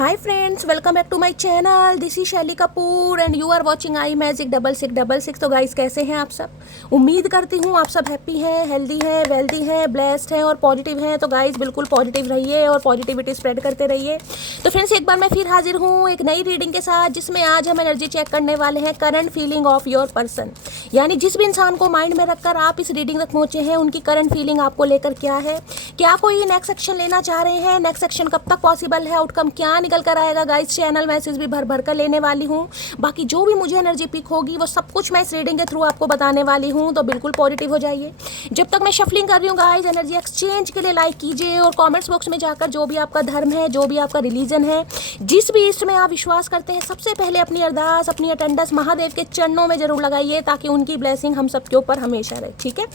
Hi friends, welcome back to my channel. This is Shaily Kapoor and you are watching I magic 6666। तो guys, कैसे हैं आप सब? उम्मीद करती हूँ आप सब हैप्पी हैं, हेल्दी हैं, वेल्दी हैं, ब्लेस्ड हैं और पॉजिटिव हैं। तो गाइस, बिल्कुल पॉजिटिव रहिए और पॉजिटिविटी स्प्रेड करते रहिए। तो फ्रेंड्स, एक बार मैं फिर हाजिर हूँ एक नई रीडिंग के साथ, जिसमें आज हम एनर्जी चेक करने वाले हैं current feeling of your person. यानी जिस भी इंसान को माइंड में रखकर आप इस रीडिंग तक पहुंचे हैं, उनकी करंट फीलिंग आपको लेकर क्या है, क्या कोई नेक्स्ट एक्शन लेना चाह रहे हैं, नेक्स्ट एक्शन कब तक पॉसिबल है, आउटकम क्या निकल कर आएगा। गाइस, चैनल मैसेज भी भर भर कर लेने वाली हूँ। बाकी जो भी मुझे एनर्जी पिक होगी वो सब कुछ मैं इस रीडिंग के थ्रू आपको बताने वाली हूँ। तो बिल्कुल पॉजिटिव हो जाइए। जब तक मैं शफलिंग कर रही हूँ गाइस, एनर्जी एक्सचेंज के लिए लाइक कीजिए और कमेंट्स बॉक्स में जाकर जो भी आपका धर्म है, जो भी आपका रिलीजन है, जिस भी इष्ट में आप विश्वास करते हैं, सबसे पहले अपनी अरदास, अपनी अटेंडेंस महादेव के चरणों में जरूर लगाइए, ताकि उनकी ब्लेसिंग हम सबके ऊपर हमेशा रहे। ठीक है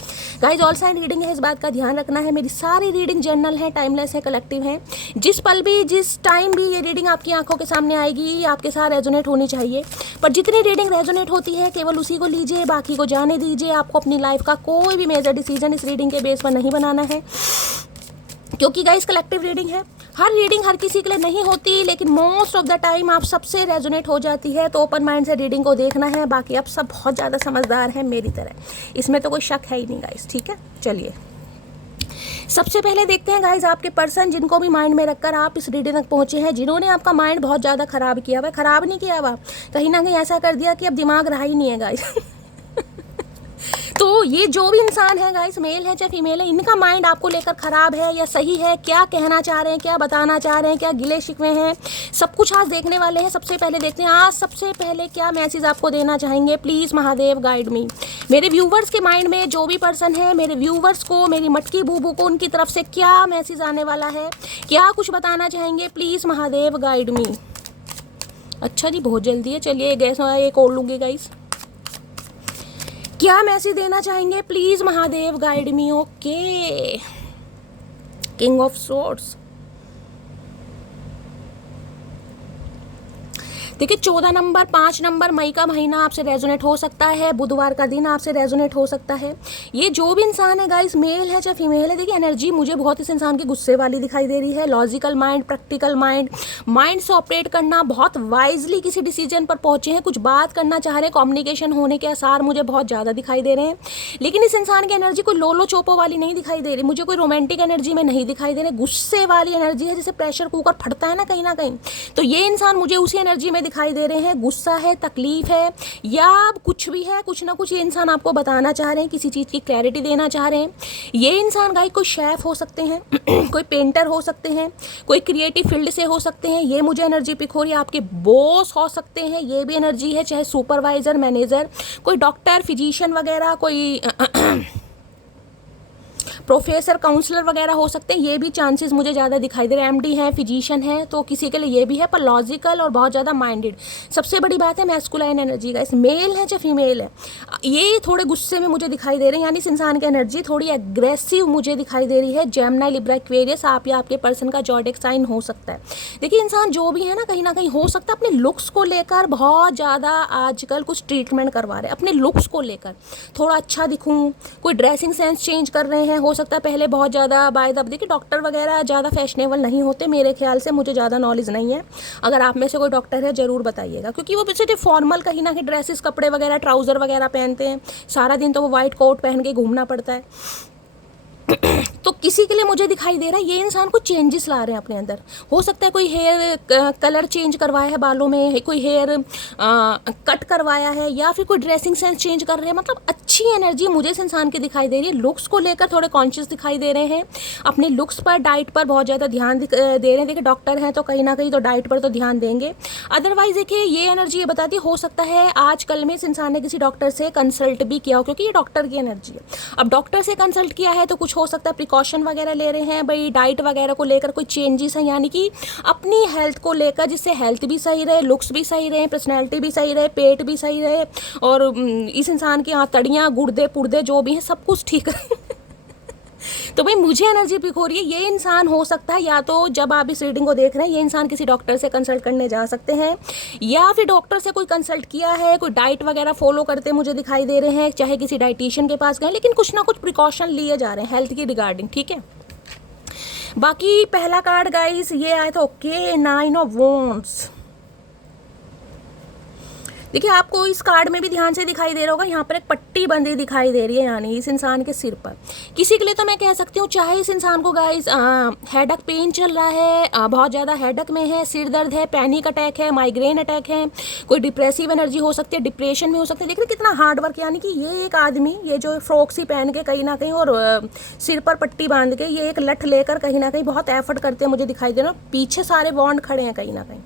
गाइस, ऑल साइन रीडिंग है, इस बात का ध्यान रखना है। मेरी सारी रीडिंग जर्नल है, टाइमलेस है, कलेक्टिव है। जिस पल भी, जिस टाइम भी ये रीडिंग आपकी आंखों के सामने आएगी, आपके साथ रेजोनेट होनी चाहिए। पर जितनी रीडिंग रेजोनेट होती है, केवल उसी को लीजिए, बाकी को जाने दीजिए। आपको अपनी लाइफ का कोई भी मेजर डिसीजन इस रीडिंग के बेस पर नहीं बनाना है, क्योंकि गाइस कलेक्टिव रीडिंग है। हर रीडिंग हर किसी के लिए नहीं होती, लेकिन मोस्ट ऑफ द टाइम आप सबसे रेजोनेट हो जाती है। तो ओपन माइंड से रीडिंग को देखना है। बाकी आप सब बहुत ज़्यादा समझदार हैं मेरी तरह, इसमें तो कोई शक है ही नहीं गाइस। ठीक है, चलिए सबसे पहले देखते हैं गाइस, आपके पर्सन जिनको भी माइंड में रखकर आप इस रीडिंग तक पहुंचे हैं, जिन्होंने आपका माइंड बहुत ज़्यादा ख़राब किया हुआ है। ख़राब नहीं किया हुआ, कहीं ना कहीं ऐसा कर दिया कि अब दिमाग रहा ही नहीं है गाइस। तो ये जो भी इंसान है गाइस, मेल है चाहे फीमेल है, इनका माइंड आपको लेकर ख़राब है या सही है, क्या कहना चाह रहे हैं, क्या बताना चाह रहे हैं, क्या गिले शिकवे हैं, सब कुछ आज देखने वाले हैं। सबसे पहले देखते हैं आज सबसे पहले क्या मैसेज आपको देना चाहेंगे। प्लीज़ महादेव गाइड मी। मेरे व्यूवर्स के माइंड में जो भी पर्सन है, मेरे व्यूवर्स को, मेरी मटकी बूबू को, उनकी तरफ से क्या मैसेज आने वाला है, क्या कुछ बताना चाहेंगे। प्लीज़ महादेव गाइड मी। अच्छा जी, बहुत जल्दी है। चलिए गैस एक और लूँगी गाइस। क्या मैसेज देना चाहेंगे? Please Mahadev guide me. Okay, king of swords. देखिए 14 नंबर, 5 नंबर, मई का महीना आपसे रेजोनेट हो सकता है। बुधवार का दिन आपसे रेजोनेट हो सकता है। ये जो भी इंसान है गाइस, मेल है चाहे फीमेल है, देखिए एनर्जी मुझे बहुत इस इंसान की गुस्से वाली दिखाई दे रही है। Logical mind, practical mind, mind से ऑपरेट करना, बहुत वाइजली किसी डिसीजन पर पहुंचे हैं, कुछ बात करना चाह रहे हैं, कम्युनिकेशन होने के आसार मुझे बहुत ज़्यादा दिखाई दे रहे हैं। लेकिन इस इंसान की एनर्जी कोई लोलो चोपो वाली नहीं दिखाई दे रही, मुझे कोई रोमांटिक एनर्जी में नहीं दिखाई दे रही। गुस्से वाली एनर्जी है, जैसे प्रेशर कुकर फटता है ना कहीं। तो ये इंसान मुझे उसी एनर्जी में दिखाई दे रहे हैं। गुस्सा है, तकलीफ है, या कुछ भी है, कुछ ना कुछ ये इंसान आपको बताना चाह रहे हैं, किसी चीज़ की क्लैरिटी देना चाह रहे हैं। ये इंसान गाइस कोई शेफ हो सकते हैं, कोई पेंटर हो सकते हैं, कोई क्रिएटिव फील्ड से हो सकते हैं। ये मुझे एनर्जी पिक हो रही है। आपके बॉस हो सकते हैं, ये भी एनर्जी है, चाहे सुपरवाइजर, मैनेजर, कोई डॉक्टर, फिजिशियन वगैरह, कोई प्रोफेसर, काउंसलर वगैरह हो सकते हैं। ये भी चांसेस मुझे ज़्यादा दिखाई दे रहे हैं। एमडी है, फिजिशियन है, तो किसी के लिए ये भी है, पर लॉजिकल और बहुत ज़्यादा माइंडेड। सबसे बड़ी बात है मैस्कुलाइन एनर्जी का। इस मेल है चाहे फीमेल है, ये थोड़े गुस्से में मुझे दिखाई दे रहे हैं। यानी इस इंसान की एनर्जी थोड़ी एग्रेसिव मुझे दिखाई दे रही है। जेमिनी, लिब्रा, एक्वेरियस, आप या आपके पर्सन का ज़ोडिएक साइन हो सकता है। देखिए इंसान जो भी है ना, कहीं ना कहीं हो सकता है अपने लुक्स को लेकर बहुत ज़्यादा आजकल कुछ ट्रीटमेंट करवा रहे हैं। अपने लुक्स को लेकर थोड़ा अच्छा दिखूँ, कोई ड्रेसिंग सेंस चेंज कर रहे हैं। हो सकता है पहले बहुत ज़्यादा बाय द, देखिए डॉक्टर वगैरह ज़्यादा फैशनेबल नहीं होते मेरे ख्याल से, मुझे ज़्यादा नॉलेज नहीं है। अगर आप में से कोई डॉक्टर है ज़रूर बताइएगा, क्योंकि वो सिर्फ फॉर्मल कहीं ना कहीं ड्रेसेस, कपड़े वगैरह, ट्राउज़र वगैरह पहनते हैं। सारा दिन तो वो वाइट कोट पहन के घूमना पड़ता है। तो किसी के लिए मुझे दिखाई दे रहा है ये इंसान को चेंजेस ला रहे हैं अपने अंदर। हो सकता है कोई हेयर कलर चेंज करवाया है बालों में, कोई हेयर कट करवाया है, या फिर कोई ड्रेसिंग सेंस चेंज कर रहे हैं। मतलब अच्छी एनर्जी मुझे इस इंसान की दिखाई दे रही है। लुक्स को लेकर थोड़े कॉन्शियस दिखाई दे रहे हैं। अपने लुक्स पर, डाइट पर बहुत ज़्यादा ध्यान दे रहे हैं। देखिए डॉक्टर हैं तो कहीं ना कहीं तो डाइट पर तो ध्यान देंगे। अदरवाइज देखिए ये एनर्जी ये बताती हो सकता है आजकल में इस इंसान ने किसी डॉक्टर से कंसल्ट भी किया हो, क्योंकि ये डॉक्टर की एनर्जी है। अब डॉक्टर से कंसल्ट किया है तो कुछ हो सकता है प्रिकॉशन वगैरह ले रहे हैं भाई, डाइट वगैरह को लेकर कोई चेंजेस हैं, यानी कि अपनी हेल्थ को लेकर, जिससे हेल्थ भी सही रहे, लुक्स भी सही रहे, पर्सनैलिटी भी सही रहे, पेट भी सही रहे, और इस इंसान की तड़ियाँ, गुर्दे पुर्दे जो भी हैं सब कुछ ठीक रहे। तो भाई मुझे एनर्जी पिक हो रही है ये इंसान हो सकता है, या तो जब आप इस रीडिंग को देख रहे हैं ये इंसान किसी डॉक्टर से कंसल्ट करने जा सकते हैं, या फिर डॉक्टर से कोई कंसल्ट किया है, कोई डाइट वगैरह फॉलो करते मुझे दिखाई दे रहे हैं, चाहे किसी डाइटिशियन के पास गए, लेकिन कुछ ना कुछ प्रिकॉशन लिए जा रहे हैं हेल्थ की रिगार्डिंग। ठीक है, बाकी पहला कार्ड गाइस ये आया था, ओके, 9 ऑफ वॉन्ड्स। देखिए आपको इस कार्ड में भी ध्यान से दिखाई दे रहा होगा, यहाँ पर एक पट्टी बंधी दिखाई दे रही है, यानी इस इंसान के सिर पर। किसी के लिए तो मैं कह सकती हूँ, चाहे इस इंसान को गाइस हेडक पेन चल रहा है, बहुत ज़्यादा हेडक में है, सिर दर्द है, पैनिक अटैक है, माइग्रेन अटैक है, कोई डिप्रेसिव एनर्जी हो सकती है, डिप्रेशन में हो सकती है। देखिए कितना हार्ड वर्क, यानी कि ये एक आदमी, ये जो फ्रॉक सी पहन के कहीं ना कहीं और सिर पर पट्टी बांध के ये एक लठ लेकर कहीं ना कहीं बहुत एफर्ट करते हैं मुझे दिखाई दे रहा। पीछे सारे बॉन्ड खड़े हैं कहीं ना कहीं।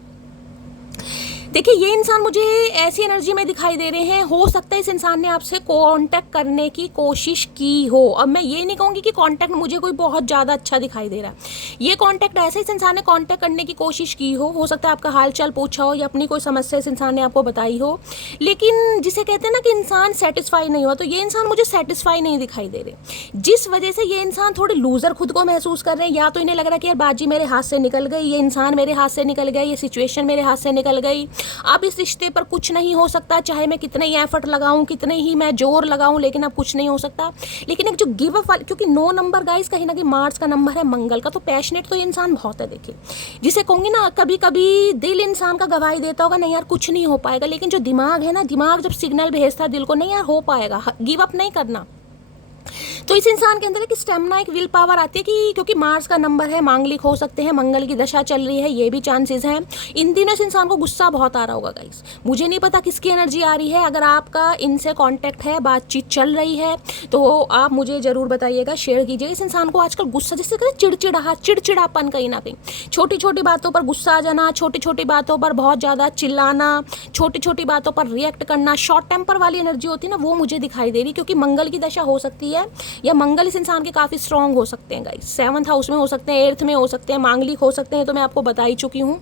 देखिए ये इंसान मुझे ऐसी एनर्जी में दिखाई दे रहे हैं, हो सकता है इस इंसान ने आपसे कांटेक्ट करने की कोशिश की हो। अब मैं ये नहीं कहूँगी कि कांटेक्ट मुझे कोई बहुत ज़्यादा अच्छा दिखाई दे रहा है। ये कांटेक्ट ऐसे इस इंसान ने कांटेक्ट करने की कोशिश की हो सकता है आपका हाल चाल पूछा हो या अपनी कोई समस्या इस इंसान ने आपको बताई हो, लेकिन जिसे कहते हैं ना कि इंसान सेटिस्फाई नहीं हुआ, तो ये इंसान मुझे सेटिस्फाई नहीं दिखाई दे रहे। जिस वजह से ये इंसान थोड़े लूज़र खुद को महसूस कर रहे हैं, या तो इन्हें लग रहा है कि यार बाजी मेरे हाथ से निकल गई, ये इंसान मेरे हाथ से निकल गया, ये सिचुएशन मेरे हाथ से निकल गई, अब इस रिश्ते पर कुछ नहीं हो सकता, चाहे मैं कितने ही एफर्ट लगाऊं, कितने ही मैं जोर लगाऊं, लेकिन अब कुछ नहीं हो सकता। लेकिन एक जो गिव अप वाली, क्योंकि 9 नंबर गाइस कहीं ना कहीं मार्स का नंबर है, मंगल का, तो पैशनेट तो ये इंसान बहुत है। देखिए जिसे कहूँगी ना, कभी कभी दिल इंसान का गवाही देता होगा नहीं यार कुछ नहीं हो पाएगा, लेकिन जो दिमाग है ना, दिमाग जब सिग्नल भेजता है दिल को नहीं यार हो पाएगा, गिव अप नहीं करना, तो इस इंसान के अंदर एक स्टेमिना, एक विल पावर आती है कि क्योंकि मार्स का नंबर है, मांगलिक हो सकते हैं, मंगल की दशा चल रही है, ये भी चांसेस हैं। इन दिनों इस इंसान को गुस्सा बहुत आ रहा होगा गाइस, मुझे नहीं पता किसकी एनर्जी आ रही है। अगर आपका इनसे कांटेक्ट है, बातचीत चल रही है, तो आप मुझे ज़रूर बताइएगा, शेयर कीजिएगा। इस इंसान को आजकल गुस्सा, जिससे कहते चिड़चिड़ापन, कहीं ना कहीं छोटी छोटी बातों पर गुस्सा आ जाना, छोटी छोटी बातों पर बहुत ज़्यादा चिल्लाना, छोटी छोटी बातों पर रिएक्ट करना, शॉर्ट टेम्पर वाली एनर्जी होती है ना, वो मुझे दिखाई दे रही, क्योंकि मंगल की दशा हो सकती है या मंगल इस इंसान के काफ़ी स्ट्रांग हो सकते हैं गाइस। 7th हाउस में हो सकते हैं, 8th में हो सकते हैं, मांगलिक हो सकते हैं, तो मैं आपको बता ही चुकी हूँ।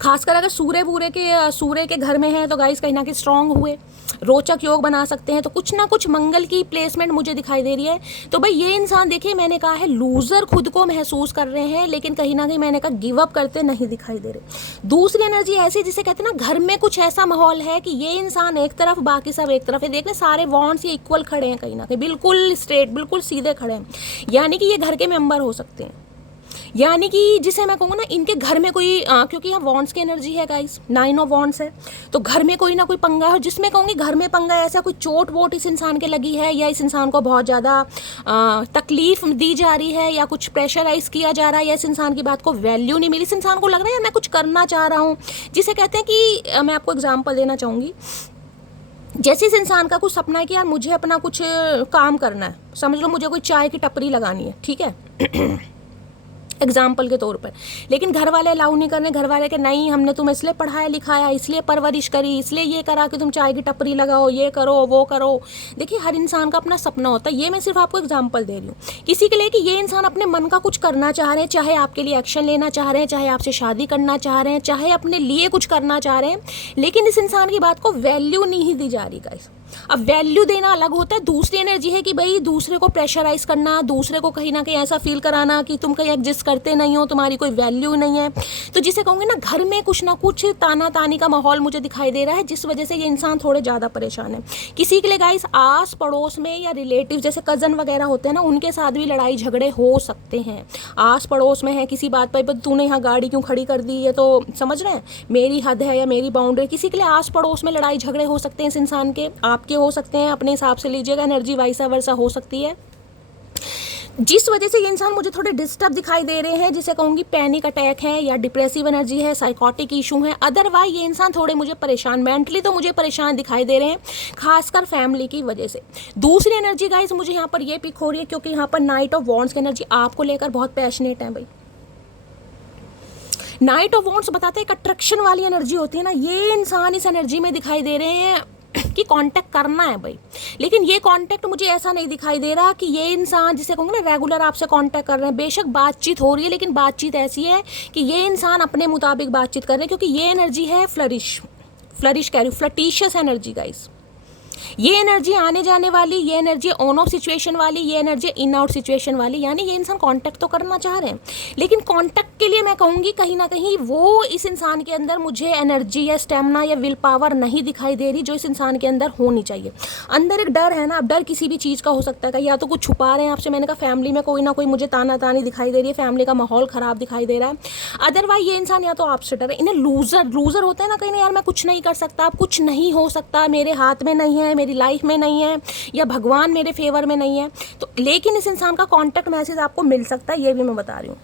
खासकर अगर सूर्य के घर में है तो गाइस कहीं ना कहीं स्ट्रांग हुए, रोचक योग बना सकते हैं, तो कुछ ना कुछ मंगल की प्लेसमेंट मुझे दिखाई दे रही है। तो भाई ये इंसान देखिए, मैंने कहा है लूजर खुद को महसूस कर रहे हैं, लेकिन कहीं ना कहीं मैंने कहा गिव अप करते नहीं दिखाई दे रहे। दूसरी एनर्जी ऐसी जिसे कहते हैं ना, घर में कुछ ऐसा माहौल है कि ये इंसान एक तरफ, बाकी सब एक तरफ है। देख रहे सारे वॉन्ड्स ये इक्वल खड़े हैं, कहीं ना कहीं बिल्कुल स्ट्रेट, बिल्कुल सीधे खड़े हैं, यानी कि ये घर के मेंबर हो सकते हैं। यानी कि जिसे मैं कहूँगा ना, इनके घर में कोई क्योंकि यहाँ वॉन्ड्स की एनर्जी है गाइस, 9 ऑफ वॉन्ड्स है, तो घर में कोई ना कोई पंगा है, जिसमें कहूँगी घर में पंगा ऐसा कोई चोट वोट इस इंसान के लगी है, या इस इंसान को बहुत ज़्यादा तकलीफ दी जा रही है, या कुछ प्रेशराइज किया जा रहा है, या इस इंसान की बात को वैल्यू नहीं मिली। इस इंसान को लग रहा है यार मैं कुछ करना चाह रहा हूँ, जिसे कहते हैं कि मैं आपको एग्जाम्पल देना चाहूँगी। जैसे इस इंसान का कुछ सपना है कि यार मुझे अपना कुछ काम करना है, समझ लो मुझे कोई चाय की टपरी लगानी है, ठीक है एग्जाम्पल के तौर पर, लेकिन घर वाले अलाउ नहीं कर रहे। घर वाले के नहीं, हमने तुम्हें इसलिए पढ़ाया लिखाया, इसलिए परवरिश करी, इसलिए ये करा कि तुम चाय की टपरी लगाओ, ये करो वो करो। देखिए हर इंसान का अपना सपना होता है, ये मैं सिर्फ आपको एग्जाम्पल दे रही हूँ किसी के लिए कि ये इंसान अपने मन का कुछ करना चाह रहे हैं, चाहे आपके लिए एक्शन लेना चाह रहे हैं, चाहे आपसे शादी करना चाह रहे हैं, चाहे अपने लिए कुछ करना चाह रहे हैं, लेकिन इस इंसान की बात को वैल्यू नहीं दी जा रही गाइस। अब वैल्यू देना अलग होता है, दूसरी एनर्जी है कि भाई दूसरे को प्रेशराइज करना, दूसरे को कहीं ना कहीं ऐसा फील कराना कि तुम कहीं एग्जिस्ट करते नहीं हो, तुम्हारी कोई वैल्यू नहीं है। तो जिसे कहूँगी ना, घर में कुछ ना कुछ ताना तानी का माहौल मुझे दिखाई दे रहा है, जिस वजह से ये इंसान थोड़े ज़्यादा परेशान है। किसी के लिए गाइस आस पड़ोस में या रिलेटिव जैसे कज़न वगैरह होते हैं ना, उनके साथ भी लड़ाई झगड़े हो सकते हैं। आस पड़ोस में है किसी बात पर, तूने यहाँ गाड़ी क्यों खड़ी कर दी, ये तो समझ रहे हैं मेरी हद है या मेरी बाउंड्री। किसी के लिए आस पड़ोस में लड़ाई झगड़े हो सकते हैं इस इंसान के, आपके हो सकते हैं, अपने हिसाब से लीजिएगा, एनर्जी वाइसा वर्सा हो सकती है, जिस वजह से ये इंसान मुझे थोड़े डिस्टर्ब दिखाई दे रहे हैं, जिसे कहूँगी पैनिक अटैक है या डिप्रेसिव एनर्जी है, साइकोटिक इशू है। अदरवाइज ये इंसान थोड़े मुझे परेशान, मेंटली तो मुझे परेशान दिखाई दे रहे हैं, खासकर फैमिली की वजह से। दूसरी एनर्जी गाइस मुझे यहाँ पर ये पिक हो रही है, क्योंकि यहाँ पर नाइट ऑफ वॉन्ड्स की एनर्जी आपको लेकर बहुत पैशनेट है भाई। नाइट ऑफ वॉन्ड्स बताते हैं एक अट्रैक्शन वाली एनर्जी होती है ना, ये इंसान इस एनर्जी में दिखाई दे रहे हैं कि कांटेक्ट करना है भाई, लेकिन ये कांटेक्ट मुझे ऐसा नहीं दिखाई दे रहा कि ये इंसान जिसे कहूँगा ना रेगुलर आपसे कांटेक्ट कर रहे हैं। बेशक बातचीत हो रही है, लेकिन बातचीत ऐसी है कि ये इंसान अपने मुताबिक बातचीत कर रहे हैं, क्योंकि ये एनर्जी है फ्लरिश कह रही हूँ, फ्लटिशियस एनर्जी गाइस। ये एनर्जी आने जाने वाली, ये एनर्जी ऑन ऑफ सिचुएशन वाली, ये एनर्जी इन आउट सिचुएशन वाली, यानी ये इंसान कांटेक्ट तो करना चाह रहे हैं, लेकिन कांटेक्ट के लिए मैं कहूँगी कहीं ना कहीं वो इस इंसान के अंदर मुझे एनर्जी या स्टेमिना या विल पावर नहीं दिखाई दे रही जो इस इंसान के अंदर होनी चाहिए। अंदर एक डर है ना, अब डर किसी भी चीज़ का हो सकता है, या तो कुछ छुपा रहे हैं आपसे, मैंने कहा फैमिली में कोई ना कोई मुझे ताना तानी दिखाई दे रही है, फैमिली का माहौल ख़राब दिखाई दे रहा है, अदरवाइज ये इंसान या तो आपसे डर है, इन्हें लूज़र होते हैं ना कहीं ना, यार मैं कुछ नहीं कर सकता, अब कुछ नहीं हो सकता, मेरे हाथ में नहीं है, मेरी लाइफ में नहीं है, या भगवान मेरे फेवर में नहीं है। तो लेकिन इस इंसान का कांटेक्ट मैसेज आपको मिल सकता है, ये भी मैं बता रही हूँ।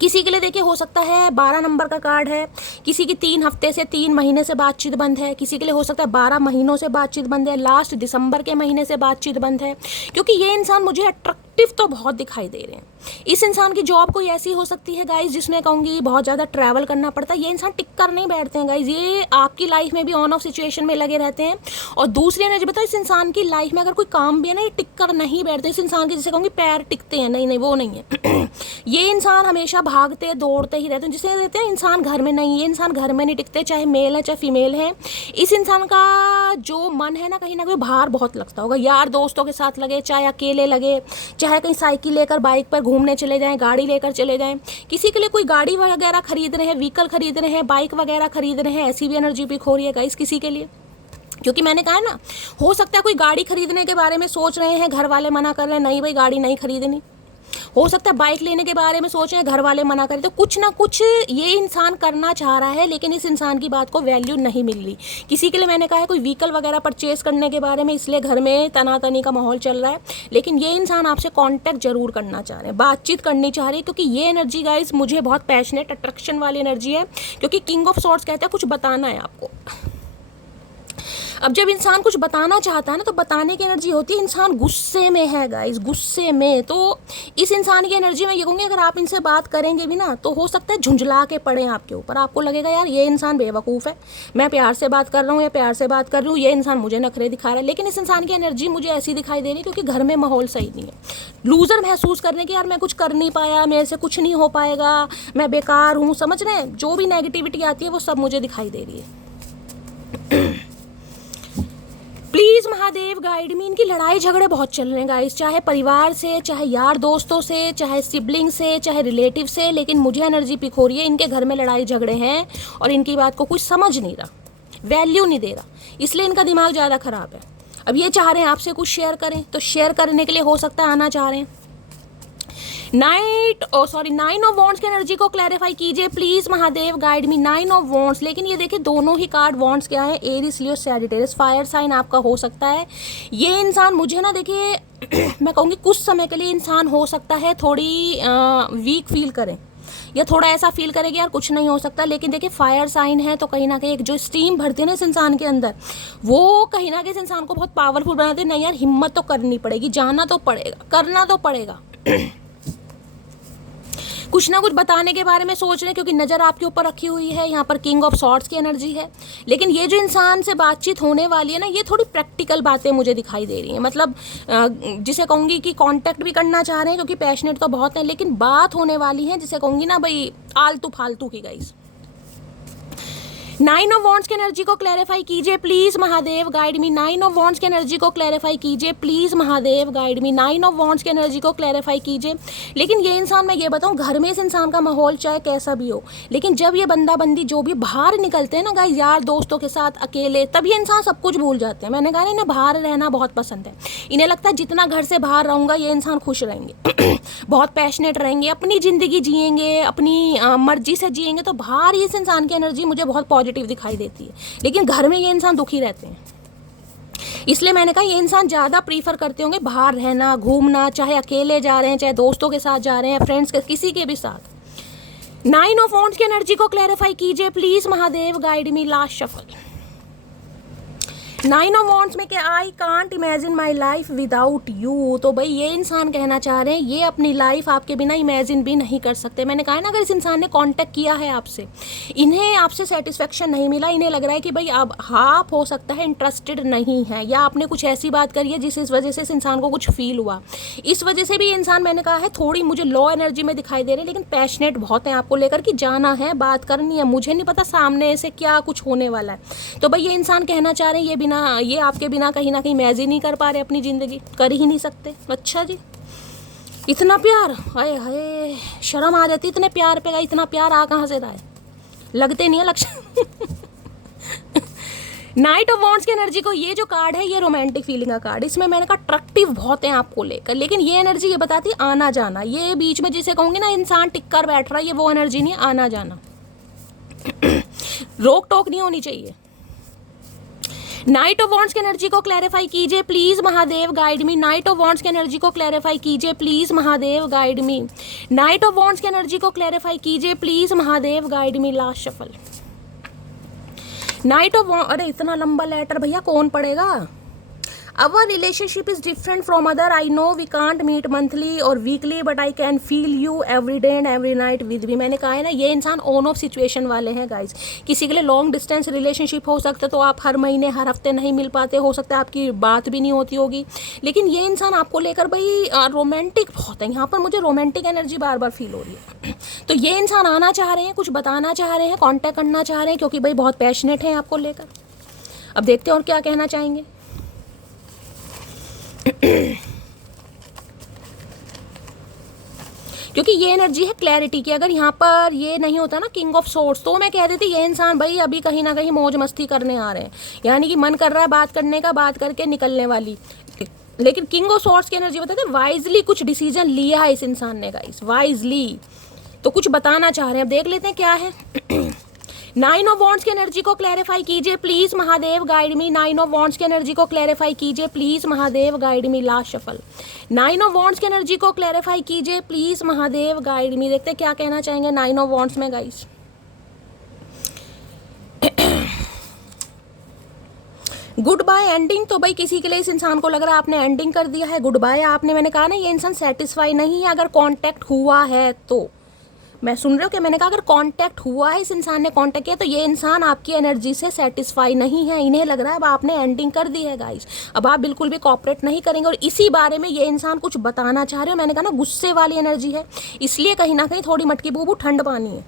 किसी के लिए देखिए हो सकता है 12 नंबर का कार्ड है, किसी की 3 हफ्ते से 3 महीने से बातचीत बंद है, किसी के लिए हो सकता है 12 महीनों से बातचीत बंद है, लास्ट दिसंबर के महीने से बातचीत बंद है, क्योंकि ये इंसान मुझे अट्रैक्टिव तो बहुत दिखाई दे रहे हैं। इस इंसान की जॉब कोई ऐसी हो सकती है गाइज जिसमें कहूँगी बहुत ज़्यादा ट्रैवल करना पड़ता है, ये इंसान टिक कर नहीं बैठते हैं गाइज, ये आपकी लाइफ में भी ऑन ऑफ सिचुएशन में लगे रहते हैं। और दूसरी एनर्जी बताओ, इस इंसान की लाइफ में अगर कोई काम भी है ना, ये टिक कर नहीं बैठते, इस इंसान के जैसे कहूँगी पैर टिकते हैं, नहीं वो नहीं है। ये इंसान हमेशा भागते दौड़ते ही रहते हैं, जिसे कहते हैं इंसान घर में नहीं, ये इंसान घर में नहीं टिकते, चाहे मेल है चाहे फीमेल है। इस इंसान का जो मन है ना कहीं ना कहीं बाहर बहुत लगता होगा, यार दोस्तों के साथ लगे, चाहे अकेले लगे, चाहे कहीं साइकिल लेकर बाइक पर घूमने चले जाएं, गाड़ी लेकर चले जाएं, किसी के लिए कोई गाड़ी वगैरह खरीद रहे हैं, व्हीकल खरीद रहे हैं, बाइक वगैरह खरीद रहे हैं, ऐसी भी एनर्जी पिक हो रही है गाइस किसी के लिए। क्योंकि मैंने कहा ना, हो सकता है कोई गाड़ी खरीदने के बारे में सोच रहे हैं, घर वाले मना कर रहे हैं, नहीं भाई गाड़ी नहीं खरीदनी, हो सकता है बाइक लेने के बारे में सोच रहे हैं, घर वाले मना करें, तो कुछ ना कुछ ये इंसान करना चाह रहा है, लेकिन इस इंसान की बात को वैल्यू नहीं मिल रही। किसी के लिए मैंने कहा है कोई व्हीकल वगैरह परचेस करने के बारे में, इसलिए घर में तनातनी का माहौल चल रहा है, लेकिन ये इंसान आपसे कांटेक्ट जरूर करना चाह रहे हैं, बातचीत करनी चाह रही है, क्योंकि ये एनर्जी गाइस मुझे बहुत पैशनेट अट्रैक्शन वाली एनर्जी है, क्योंकि किंग ऑफ सॉर्ड्स कहते हैं कुछ बताना है आपको। अब जब इंसान कुछ बताना चाहता है ना, तो बताने की एनर्जी होती है, इंसान गुस्से में है गाइस, गुस्से में। तो इस इंसान की एनर्जी में ये कहूँगी, अगर आप इनसे बात करेंगे भी ना, तो हो सकता है झुंझला के पड़े आपके ऊपर, आपको लगेगा यार ये इंसान बेवकूफ़ है, मैं प्यार से बात कर रहा हूँ या प्यार से बात कर रही हूँ, ये इंसान मुझे नखरे दिखा रहा है। लेकिन इस इंसान की एनर्जी मुझे ऐसी दिखाई दे रही है क्योंकि घर में माहौल सही नहीं है, लूज़र महसूस करने की, यार मैं कुछ कर नहीं पाया, मेरे से कुछ नहीं हो पाएगा, मैं बेकार हूँ, समझ रहे हैं, जो भी नेगेटिविटी आती है वो सब मुझे दिखाई दे रही है। प्लीज़ महादेव गाइड मी। इनकी लड़ाई झगड़े बहुत चल रहे हैं गाइस, चाहे परिवार से, चाहे यार दोस्तों से, चाहे सिबलिंग से, चाहे रिलेटिव से, लेकिन मुझे एनर्जी पिक हो रही है इनके घर में लड़ाई झगड़े हैं और इनकी बात को कोई समझ नहीं रहा, वैल्यू नहीं दे रहा, इसलिए इनका दिमाग ज़्यादा ख़राब है। अब ये चाह रहे हैं आपसे कुछ शेयर करें, तो शेयर करने के लिए हो सकता है आना चाह रहे हैं। 9 ऑफ वॉन्ड्स की एनर्जी को क्लैरिफाई कीजिए please Mahadev guide me. 9 of wands, लेकिन ये देखिए दोनों ही कार्ड वॉन्ड्स क्या है, Aries Leo Sagittarius, fire sign आपका हो सकता है। ये इंसान मुझे ना देखिए मैं कहूँगी कुछ समय के लिए इंसान हो सकता है थोड़ी वीक फील करें या थोड़ा ऐसा फील करेगी यार कुछ नहीं हो सकता, लेकिन देखिए फायर साइन है तो कहीं ना कहीं एक जो स्टीम भरती है ना इस इंसान के अंदर, वो कहीं ना कहीं इस इंसान को बहुत पावरफुल बनाते हैं। नहीं यार हिम्मत तो करनी पड़ेगी, जाना तो पड़ेगा, करना तो पड़ेगा। कुछ ना कुछ बताने के बारे में सोच रहे हैं क्योंकि नज़र आपके ऊपर रखी हुई है, यहाँ पर किंग ऑफ सॉर्ड्स की एनर्जी है। लेकिन ये जो इंसान से बातचीत होने वाली है ना, ये थोड़ी प्रैक्टिकल बातें मुझे दिखाई दे रही हैं, मतलब जिसे कहूँगी कि कांटेक्ट भी करना चाह रहे हैं क्योंकि पैशनेट तो बहुत हैं, लेकिन बात होने वाली है जिसे कहूँगी ना भाई आलतू फालतू की गाइस। 9 ऑफ वॉन्ड्स की एनर्जी को क्लैरिफाई कीजिए please Mahadev guide me. 9 of wands की एनर्जी को क्लैरिफाई कीजिए please Mahadev guide me. 9 of wands की एनर्जी को क्लैरिफाई कीजिए। लेकिन ये इंसान, मैं ये बताऊं, घर में इस इंसान का माहौल चाहे कैसा भी हो, लेकिन जब ये बंदा बंदी जो भी बाहर निकलते हैं ना गाइस, यार दोस्तों के साथ अकेले, तब ये इंसान सब कुछ भूल जाते हैं। मैंने कहा इन्हें बाहर रहना बहुत पसंद है, इन्हें लगता है जितना घर से बाहर रहूँगा ये इंसान खुश रहेंगे बहुत पैशनेट रहेंगे, अपनी ज़िंदगी जिएंगे, अपनी मर्जी से जिएंगे। तो बाहर इस इंसान की एनर्जी मुझे बहुत पॉजिटिव दिखाई देती है, लेकिन घर में ये इंसान दुखी रहते हैं। इसलिए मैंने कहा ये इंसान ज़्यादा प्रीफर करते होंगे बाहर रहना, घूमना, चाहे अकेले जा रहे हैं, चाहे दोस्तों के साथ जा रहे हैं, फ्रेंड्स के, किसी के भी साथ। 9 ऑफ वॉन्ड्स की एनर्जी को क्लैरिफाई कीजिए please Mahadev guide me. Last shuffle. 9 of wands में क्या, I can't imagine my life without you. तो भाई ये इंसान कहना चाह रहे हैं ये अपनी लाइफ आपके बिना इमेजिन भी नहीं कर सकते। मैंने कहा ना, अगर इस इंसान ने कांटेक्ट किया है आपसे, इन्हें आपसे सेटिस्फेक्शन नहीं मिला, इन्हें लग रहा है कि भाई अब आप हो सकता है इंटरेस्टेड नहीं है, या आपने कुछ ऐसी बात करी है जिस वजह से इस इंसान को कुछ फील हुआ, इस वजह से भी ये इंसान, मैंने कहा है, थोड़ी मुझे लो एनर्जी में दिखाई दे रहे हैं, लेकिन पैशनेट बहुत है आपको लेकर कि जाना है, बात करनी है, मुझे नहीं पता सामने से क्या कुछ होने वाला है। तो भाई ये इंसान कहना चाह रहे हैं ये बिना बिना, ये आपके बिना कहीं ना कहीं मैज ही नहीं कर पा रहे अपनी ज़िंदगी, कर ही नहीं सकते। अच्छा जी, इतना प्यार, हाय हाय शर्म आ जाती इतने प्यार पे। इतना प्यार आ कहाँ से रहा है, लगते नहीं है लक्ष्य। नाइट ऑफ वॉन्ड्स की एनर्जी को, ये जो कार्ड है ये रोमांटिक फीलिंग का कार्ड, इसमें मैंने कहा अट्रैक्टिव बहुत है आपको लेकर, लेकिन ये एनर्जी ये बताती है आना जाना। ये बीच में जिसे कहूँगी ना इंसान टिक कर बैठ रहा है, ये वो एनर्जी नहीं है, आना जाना। रोक टोक नहीं होनी चाहिए। नाइट ऑफ वॉन्ड्स की एनर्जी को क्लैरिफाई कीजिए please Mahadev, guide me. Knight of wands की एनर्जी को क्लैरिफाई कीजिए please Mahadev, guide me. Knight of wands की एनर्जी को क्लैरिफाई कीजिए please Mahadev, guide me. Last shuffle. Knight of, अरे इतना लंबा लेटर भैया कौन पढ़ेगा। Our relationship is different from other, I know we can't meet monthly और weekly but I can feel you every day and every night with me. मैंने कहा है ना, ये इंसान ऑन ऑफ सिचुएशन वाले हैं गाइज। किसी के लिए लॉन्ग डिस्टेंस रिलेशनशिप हो सकता है, तो आप हर महीने हर हफ्ते नहीं मिल पाते, हो सकता है आपकी बात भी नहीं होती होगी, लेकिन ये इंसान आपको लेकर भाई रोमांटिक बहुत है। यहाँ पर मुझे रोमांटिक एनर्जी बार बार फील हो रही है। तो ये इंसान आना चाह रहे हैं, कुछ बताना चाह रहे हैं, कॉन्टैक्ट करना चाह रहे हैं, क्योंकि भाई बहुत पैशनेट हैं आपको लेकर। अब देखते हैं और क्या कहना चाहेंगे। क्योंकि ये एनर्जी है क्लैरिटी की। अगर यहाँ पर ये नहीं होता ना किंग ऑफ सोर्ड्स, तो मैं कह देती ये इंसान भाई अभी कहीं ना कहीं मौज मस्ती करने आ रहे हैं, यानी कि मन कर रहा है बात करने का, बात करके निकलने वाली। लेकिन किंग ऑफ सोर्ड्स की एनर्जी बताते वाइजली कुछ डिसीजन लिया है इस इंसान ने गाइस, वाइजली, तो कुछ बताना चाह रहे हैं। अब देख लेते हैं क्या है। नाइन ऑफ वॉन्ड्स की एनर्जी को क्लैरिफाई कीजिए please Mahadev, guide me. Nine of wands की एनर्जी को क्लैरिफाई कीजिए please Mahadev, guide me. Last shuffle. Nine of wands की एनर्जी को क्लैरिफाई कीजिए प्लीज महादेव, गाइड मी। देखते हैं क्या कहना चाहेंगे नाइन ऑफ वॉन्ड्स में गाइस। गुड बाय एंडिंग, तो भाई किसी के लिए इस इंसान को लग रहा है आपने एंडिंग कर दिया है, गुड बाय आपने। मैंने कहा ना ये इंसान सेटिस्फाई नहीं है। अगर कांटेक्ट हुआ है तो, मैं सुन रहे हो कि मैंने कहा अगर कांटेक्ट हुआ है, इस इंसान ने कांटेक्ट किया, तो ये इंसान आपकी एनर्जी से सेटिस्फाई नहीं है। इन्हें लग रहा है अब आपने एंडिंग कर दी है गाइस, अब आप बिल्कुल भी कॉपरेट नहीं करेंगे, और इसी बारे में ये इंसान कुछ बताना चाह रहे हो। मैंने कहा ना गुस्से वाली एनर्जी है, इसलिए कहीं ना कहीं थोड़ी मटकी बूबू ठंड पानी है।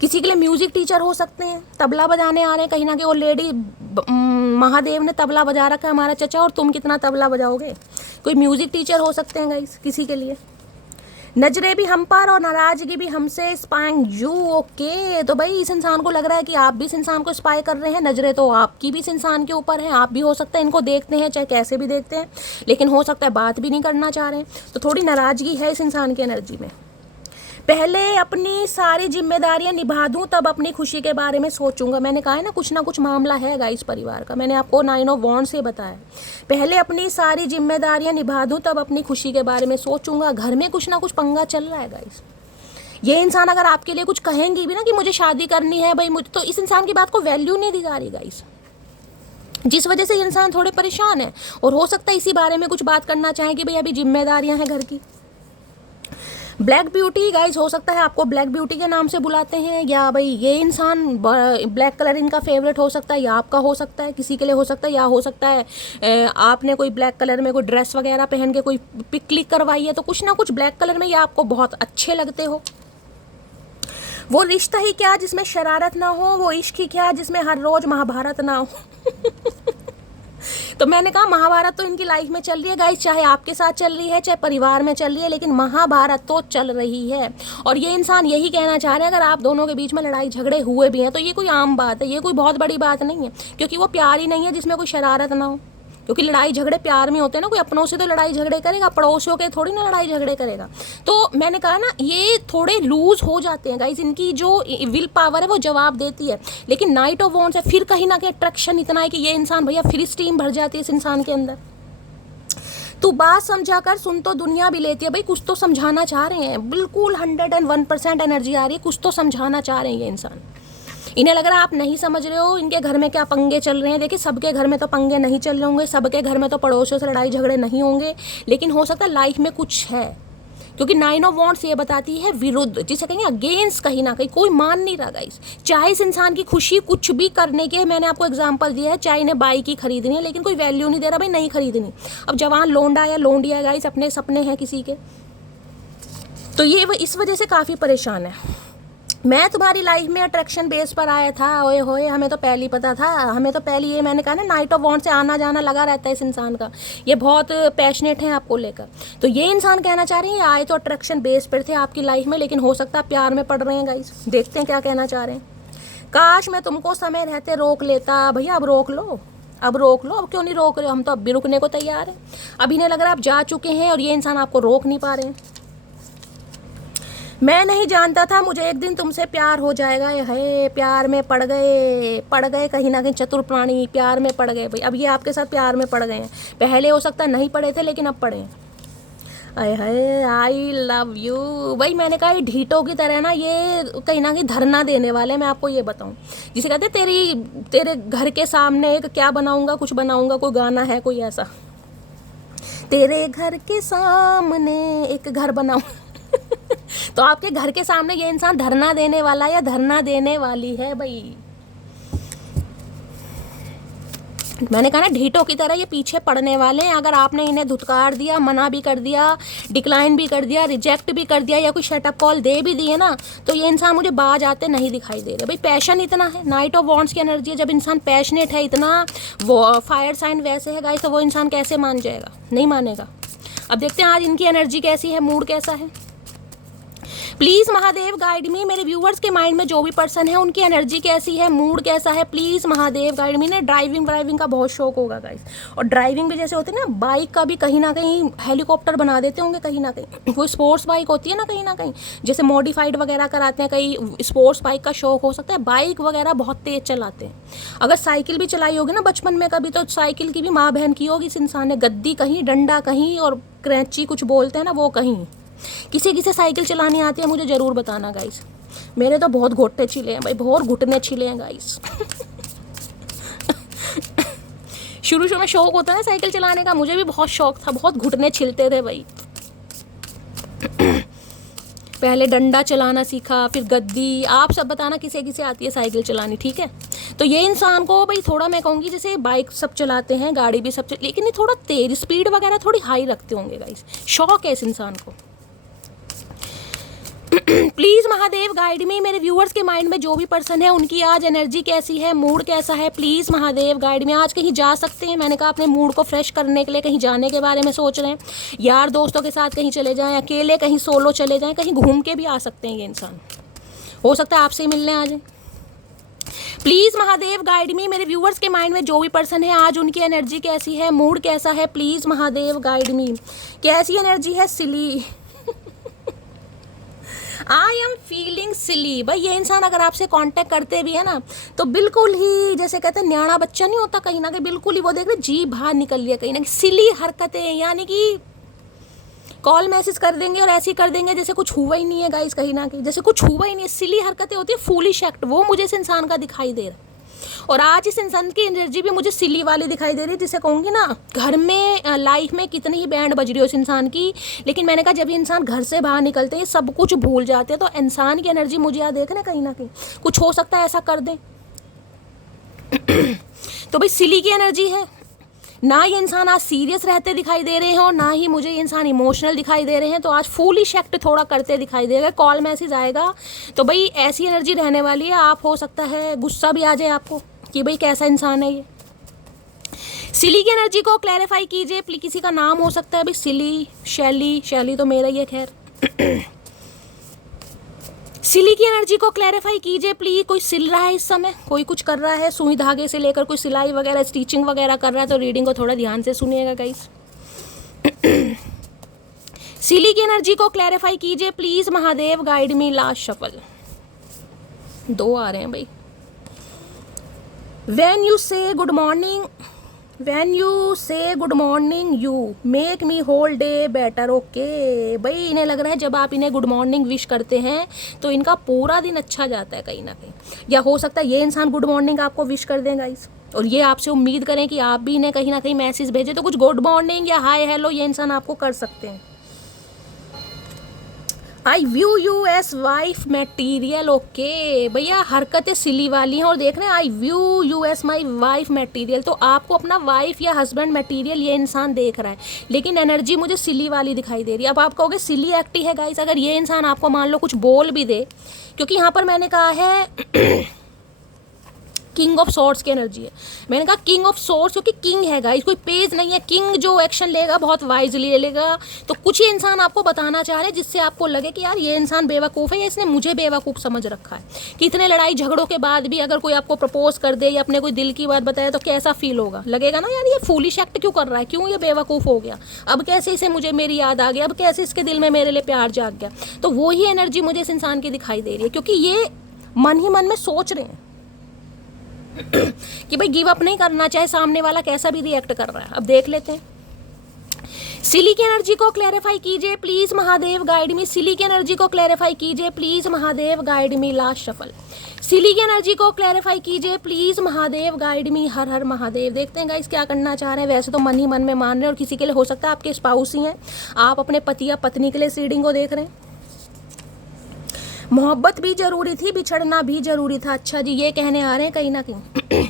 किसी के लिए म्यूजिक टीचर हो सकते हैं, तबला बजाने आ रहे हैं कहीं ना कहीं, और लेडी महादेव ने तबला बजा रखा है हमारा चचा, और तुम कितना तबला बजाओगे। कोई म्यूजिक टीचर हो सकते हैं गाइस किसी के लिए। नजरें भी हम पर और नाराजगी भी हमसे, स्पाइंग यू। ओके, तो भाई इस इंसान को लग रहा है कि आप भी इस इंसान को स्पाई कर रहे हैं। नजरें तो आपकी भी इस इंसान के ऊपर है, आप भी हो सकता है इनको देखते हैं, चाहे कैसे भी देखते हैं, लेकिन हो सकता है बात भी नहीं करना चाह रहे हैं। तो थोड़ी नाराजगी है इस इंसान की एनर्जी में। पहले अपनी सारी जिम्मेदारियां निभा दूं तब अपनी खुशी के बारे में सोचूंगा। मैंने कहा है ना कुछ मामला है गाइस परिवार का, मैंने आपको नाइन ऑफ वॉन्ड्स से बताया। पहले अपनी सारी जिम्मेदारियां निभा दूं तब अपनी खुशी के बारे में सोचूंगा। घर में कुछ ना कुछ पंगा चल रहा है गाइस। ये इंसान अगर आपके लिए कुछ कहेंगी भी ना कि मुझे शादी करनी है भाई मुझे, तो इस इंसान की बात को वैल्यू नहीं दी जा रही गाइस, जिस वजह से इंसान थोड़े परेशान है। और हो सकता है इसी बारे में कुछ बात करना चाहें कि भाई अभी जिम्मेदारियां हैं घर की। ब्लैक ब्यूटी गाइज, हो सकता है आपको ब्लैक ब्यूटी के नाम से बुलाते हैं, या भाई ये इंसान ब्लैक कलर इनका फेवरेट हो सकता है, या आपका हो सकता है, किसी के लिए हो सकता है, या हो सकता है आपने कोई ब्लैक कलर में कोई ड्रेस वगैरह पहन के कोई पिक क्लिक करवाई है, तो कुछ ना कुछ ब्लैक कलर में ये आपको बहुत अच्छे लगते हो। वो रिश्ता ही क्या जिसमें शरारत ना हो, वो इश्क ही क्या जिसमें हर रोज महाभारत ना हो। तो मैंने कहा महाभारत तो इनकी लाइफ में चल रही है गाइस, चाहे आपके साथ चल रही है चाहे परिवार में चल रही है, लेकिन महाभारत तो चल रही है। और ये इंसान यही कहना चाह रहे हैं अगर आप दोनों के बीच में लड़ाई झगड़े हुए भी हैं तो ये कोई आम बात है, ये कोई बहुत बड़ी बात नहीं है, क्योंकि वो प्यार ही नहीं है जिसमें कोई शरारत ना हो। क्योंकि लड़ाई झगड़े प्यार में होते हैं ना, कोई अपनों से तो लड़ाई झगड़े करेगा, पड़ोसियों के थोड़ी ना लड़ाई झगड़े करेगा। तो मैंने कहा ना ये थोड़े लूज हो जाते हैं गाइस, इनकी जो विल पावर है वो जवाब देती है। लेकिन नाइट ऑफ वॉन्ड्स है, फिर कहीं ना कहीं अट्रैक्शन इतना है कि ये इंसान भैया फिर स्टीम भर जाती है इस इंसान के अंदर। तू बात समझा कर सुन तो दुनिया भी लेती है, भाई कुछ तो समझाना चाह रहे हैं, बिल्कुल 101% एनर्जी आ रही है, कुछ तो समझाना चाह रहे हैं ये इंसान। इन्हें लग रहा है आप नहीं समझ रहे हो इनके घर में क्या पंगे चल रहे हैं। देखिए सबके घर में तो पंगे नहीं चल रहे होंगे, सबके घर में तो पड़ोसियों से लड़ाई झगड़े नहीं होंगे, लेकिन हो सकता है लाइफ में कुछ है, क्योंकि नाइन ऑफ वॉन्ड्स ये बताती है विरुद्ध, जिसे कहेंगे अगेंस्ट, कहीं ना कहीं कोई मान नहीं रहा गाइस। चाहे इस इंसान की खुशी कुछ भी करने के, मैंने आपको एग्जांपल दिया है, चाहे इन्हें बाइक ही खरीदनी है लेकिन कोई वैल्यू नहीं दे रहा, भाई नहीं खरीदनी। अब जवान लोंडा या लोंडिया गाइस, अपने सपने हैं किसी के, तो ये इस वजह से काफ़ी परेशान है। मैं तुम्हारी लाइफ में अट्रैक्शन बेस पर आया था, ओए होए, हमें तो पहले ही पता था, हमें तो पहले ये मैंने कहा ना, नाइट ऑफ वॉन्ड से आना जाना लगा रहता है इस इंसान का, ये बहुत पैशनेट है आपको लेकर। तो ये इंसान कहना चाह रहे हैं, ये आए तो अट्रैक्शन बेस पर थे आपकी लाइफ में, लेकिन हो सकता है प्यार में पड़ रहे हैं गाइस। देखते हैं क्या कहना चाह रहे हैं। काश मैं तुमको समय रहते रोक लेता। भैया अब रोक लो, अब रोक लो। अब क्यों नहीं रोक रहे हो? हम तो अब भी रुकने को तैयार हैं। अभी नहीं लग रहा आप जा चुके हैं और ये इंसान आपको रोक नहीं पा रहे हैं। मैं नहीं जानता था मुझे एक दिन तुमसे प्यार हो जाएगा। है प्यार में पड़ गए कहीं ना कहीं, चतुर प्राणी प्यार में पड़ गए भाई। अब ये आपके साथ प्यार में पड़ गए हैं, पहले हो सकता है नहीं पड़े थे लेकिन अब पड़े हैं। अरे है, आई लव यू भाई। मैंने कहा ये ढीटों की तरह ना, ये कहीं ना कहीं धरना देने वाले हैं। मैं आपको ये बताऊं, जिसे कहते हैं तेरे घर के सामने एक क्या बनाऊंगा, कुछ बनाऊंगा, कोई गाना है कोई ऐसा, तेरे घर के सामने एक घर बनाऊं तो आपके घर के सामने ये इंसान धरना देने वाला या धरना देने वाली है भाई। मैंने कहा ना, ढीटों की तरह ये पीछे पड़ने वाले हैं। अगर आपने इन्हें धुतकार दिया, मना भी कर दिया, डिक्लाइन भी कर दिया, रिजेक्ट भी कर दिया या कोई शटअप कॉल दे भी दिए ना, तो ये इंसान मुझे बाज आते नहीं दिखाई दे रहे भाई। पैशन इतना है, नाइट ऑफ वॉन्ड्स की एनर्जी है। जब इंसान पैशनेट है इतना, वो फायर साइन वैसे है गाइस, तो वो इंसान कैसे मान जाएगा? नहीं मानेगा। अब देखते हैं आज इनकी एनर्जी कैसी है, मूड कैसा है। प्लीज़ महादेव गाइड मी। मेरे व्यूवर्स के माइंड में जो भी पर्सन है उनकी एनर्जी कैसी है, मूड कैसा है, प्लीज़ महादेव गाइड मी। ने ड्राइविंग का बहुत शौक होगा गाइस, और ड्राइविंग भी जैसे होती है ना, बाइक का भी कहीं ना कहीं हेलीकॉप्टर बना देते होंगे कहीं ना कहीं। कोई स्पोर्ट्स बाइक होती है ना कहीं जैसे मॉडिफाइड वगैरह कराते हैं, कई स्पोर्ट्स बाइक का शौक हो सकता है। बाइक वगैरह बहुत तेज़ चलाते हैं। अगर साइकिल भी चलाई होगी ना बचपन में कभी, तो साइकिल की भी माँ बहन की होगी इस इंसान ने। गद्दी कहीं, डंडा कहीं, और क्रैंची कुछ बोलते हैं ना वो कहीं। किसी किसी साइकिल चलानी आती है मुझे ज़रूर बताना गाइस। मेरे तो बहुत घोटे छिले हैं भाई, बहुत घुटने छिले हैं गाइस शुरू में शौक होता है ना साइकिल चलाने का, मुझे भी बहुत शौक था, बहुत घुटने छिलते थे भाई पहले डंडा चलाना सीखा, फिर गद्दी। आप सब बताना किसे किसे आती है साइकिल चलानी, ठीक है। तो ये इंसान को भाई थोड़ा, मैं कहूँगी जैसे बाइक सब चलाते हैं, गाड़ी भी सब लेकिन ये थोड़ा तेज, स्पीड वगैरह थोड़ी हाई रखते होंगे गाइस। शौक है इस इंसान को। प्लीज़ महादेव गाइड मी। मेरे व्यूअर्स के माइंड में जो भी पर्सन है उनकी आज एनर्जी कैसी है, मूड कैसा है, प्लीज़ महादेव गाइड मी। आज कहीं जा सकते हैं, मैंने कहा अपने मूड को फ्रेश करने के लिए कहीं जाने के बारे में सोच रहे हैं, यार दोस्तों के साथ कहीं चले जाएं, अकेले कहीं सोलो चले जाएं, कहीं घूम के भी आ सकते हैं। ये इंसान हो सकता है आपसे ही मिलने आ जाए। प्लीज़ महादेव गाइड मी। मेरे व्यूअर्स के माइंड में जो भी पर्सन है आज उनकी एनर्जी कैसी है, मूड कैसा है, प्लीज़ महादेव गाइड मी। कैसी एनर्जी है? सिली आई एम फीलिंग सिली। भाई ये इंसान अगर आपसे कांटेक्ट करते भी है ना, तो बिल्कुल ही जैसे कहते हैं न्याणा बच्चा नहीं होता कहीं ना कहीं, बिल्कुल ही वो देख रहे जी बाहर निकल लिया कहीं ना कहीं। सिली हरकतें, यानी कि कॉल मैसेज कर देंगे और ऐसे ही कर देंगे जैसे कुछ हुआ ही नहीं है गाइस, कहीं ना कहीं जैसे कुछ हुआ ही नहीं है। सिली हरकतें होती है, फूलिश एक्ट, वो मुझे इस इंसान का दिखाई दे रहा है। और आज इस इंसान की एनर्जी भी मुझे सिली वाली दिखाई दे रही है, जिसे कहूँगी ना, घर में लाइफ में कितनी ही बैंड बज रही हो इस इंसान की, लेकिन मैंने कहा जब ये इंसान घर से बाहर निकलते हैं सब कुछ भूल जाते हैं। तो इंसान की एनर्जी मुझे यहाँ देख रहे कहीं ना कहीं कुछ हो सकता है ऐसा कर दें तो भाई सिली की एनर्जी है ना। ये इंसान आज सीरियस रहते दिखाई दे रहे हैं और ना ही मुझे ये इंसान इमोशनल दिखाई दे रहे हैं। तो आज फूलिश एक्ट थोड़ा करते दिखाई देगा। कॉल मैसेज आएगा तो भाई ऐसी एनर्जी रहने वाली है। आप हो सकता है गुस्सा भी आ जाए आपको कि भाई कैसा इंसान है ये। सिली की एनर्जी को क्लैरिफाई कीजिए। किसी का नाम हो सकता है भाई सिली, शैली तो मेरा ही है खैर। सिली की एनर्जी को क्लैरिफाई कीजिए प्लीज। कोई सिल रहा है इस समय, कोई कुछ कर रहा है, सुई धागे से लेकर कोई सिलाई वगैरह स्टिचिंग वगैरह कर रहा है, तो रीडिंग को थोड़ा ध्यान से सुनिएगा गाइस। सिली की एनर्जी को क्लैरिफाई कीजिए please Mahadev guide me. Last shuffle 2 आ रहे हैं भाई। When you say good morning you make me whole day better, okay। भाई इन्हें लग रहा है जब आप इन्हें गुड मॉर्निंग विश करते हैं तो इनका पूरा दिन अच्छा जाता है कहीं ना कहीं। या हो सकता है ये इंसान गुड मॉर्निंग आपको विश कर दें गाइस, और ये आपसे उम्मीद करें कि आप भी इन्हें कहीं ना कहीं मैसेज भेजें, तो कुछ गुड मॉर्निंग या हाय हेलो ये इंसान आपको कर सकते हैं। Eye view U S wife material. Okay भैया, हरकतें सिली वाली हैं और देख रहे हैं eye view U S my wife material. तो आपको अपना वाइफ या हस्बैंड मटेरियल ये इंसान देख रहा है, लेकिन एनर्जी मुझे सिली वाली दिखाई दे रही है। अब आप कहोगे सिली एक्टी है गाइस, अगर ये इंसान आपको मान लो कुछ बोल भी दे, क्योंकि यहाँ पर मैंने कहा है किंग ऑफ सोर्ड्स की एनर्जी है। मैंने कहा किंग ऑफ सोर्ड्स क्योंकि किंग है गाइस, कोई पेज नहीं है। किंग जो एक्शन लेगा बहुत वाइजली लेगा। तो कुछ ही इंसान आपको बताना चाह रहे हैं जिससे आपको लगे कि यार ये इंसान बेवकूफ़ है या इसने मुझे बेवकूफ़ समझ रखा है। कि इतने लड़ाई झगड़ों के बाद भी अगर कोई आपको प्रपोज कर दे या अपने कोई दिल की बात बताए तो कैसा फील होगा, लगेगा ना यार ये फूलिश एक्ट क्यों कर रहा है, क्यों ये बेवकूफ़ हो गया, अब कैसे इसे मुझे मेरी याद आ गई, अब कैसे इसके दिल में मेरे लिए प्यार जाग गया। तो वो ही एनर्जी मुझे इस इंसान की दिखाई दे रही है, क्योंकि ये मन ही मन में सोच रहे हैं कि भाई गिव अप नहीं करना, चाहे सामने वाला कैसा भी रिएक्ट कर रहा है। अब देख लेते हैं सिली की एनर्जी को क्लैरिफाई कीजिए please Mahadev guide me. Silly की एनर्जी को क्लैरिफाई कीजिए please Mahadev guide me. Last shuffle. Silly की एनर्जी को क्लैरिफाई कीजिए प्लीज महादेव गाइड मी। हर हर महादेव। देखते हैं गाइस क्या करना चाह रहे हैं। वैसे तो मन ही मन में मान रहे हैं, और किसी के लिए हो सकता है आपके स्पाउस ही हैं, आप अपने पति या पत्नी के लिए रीडिंग को देख रहे हैं। मोहब्बत भी जरूरी थी, बिछड़ना भी जरूरी था। अच्छा जी, ये कहने आ रहे हैं कहीं ना कहीं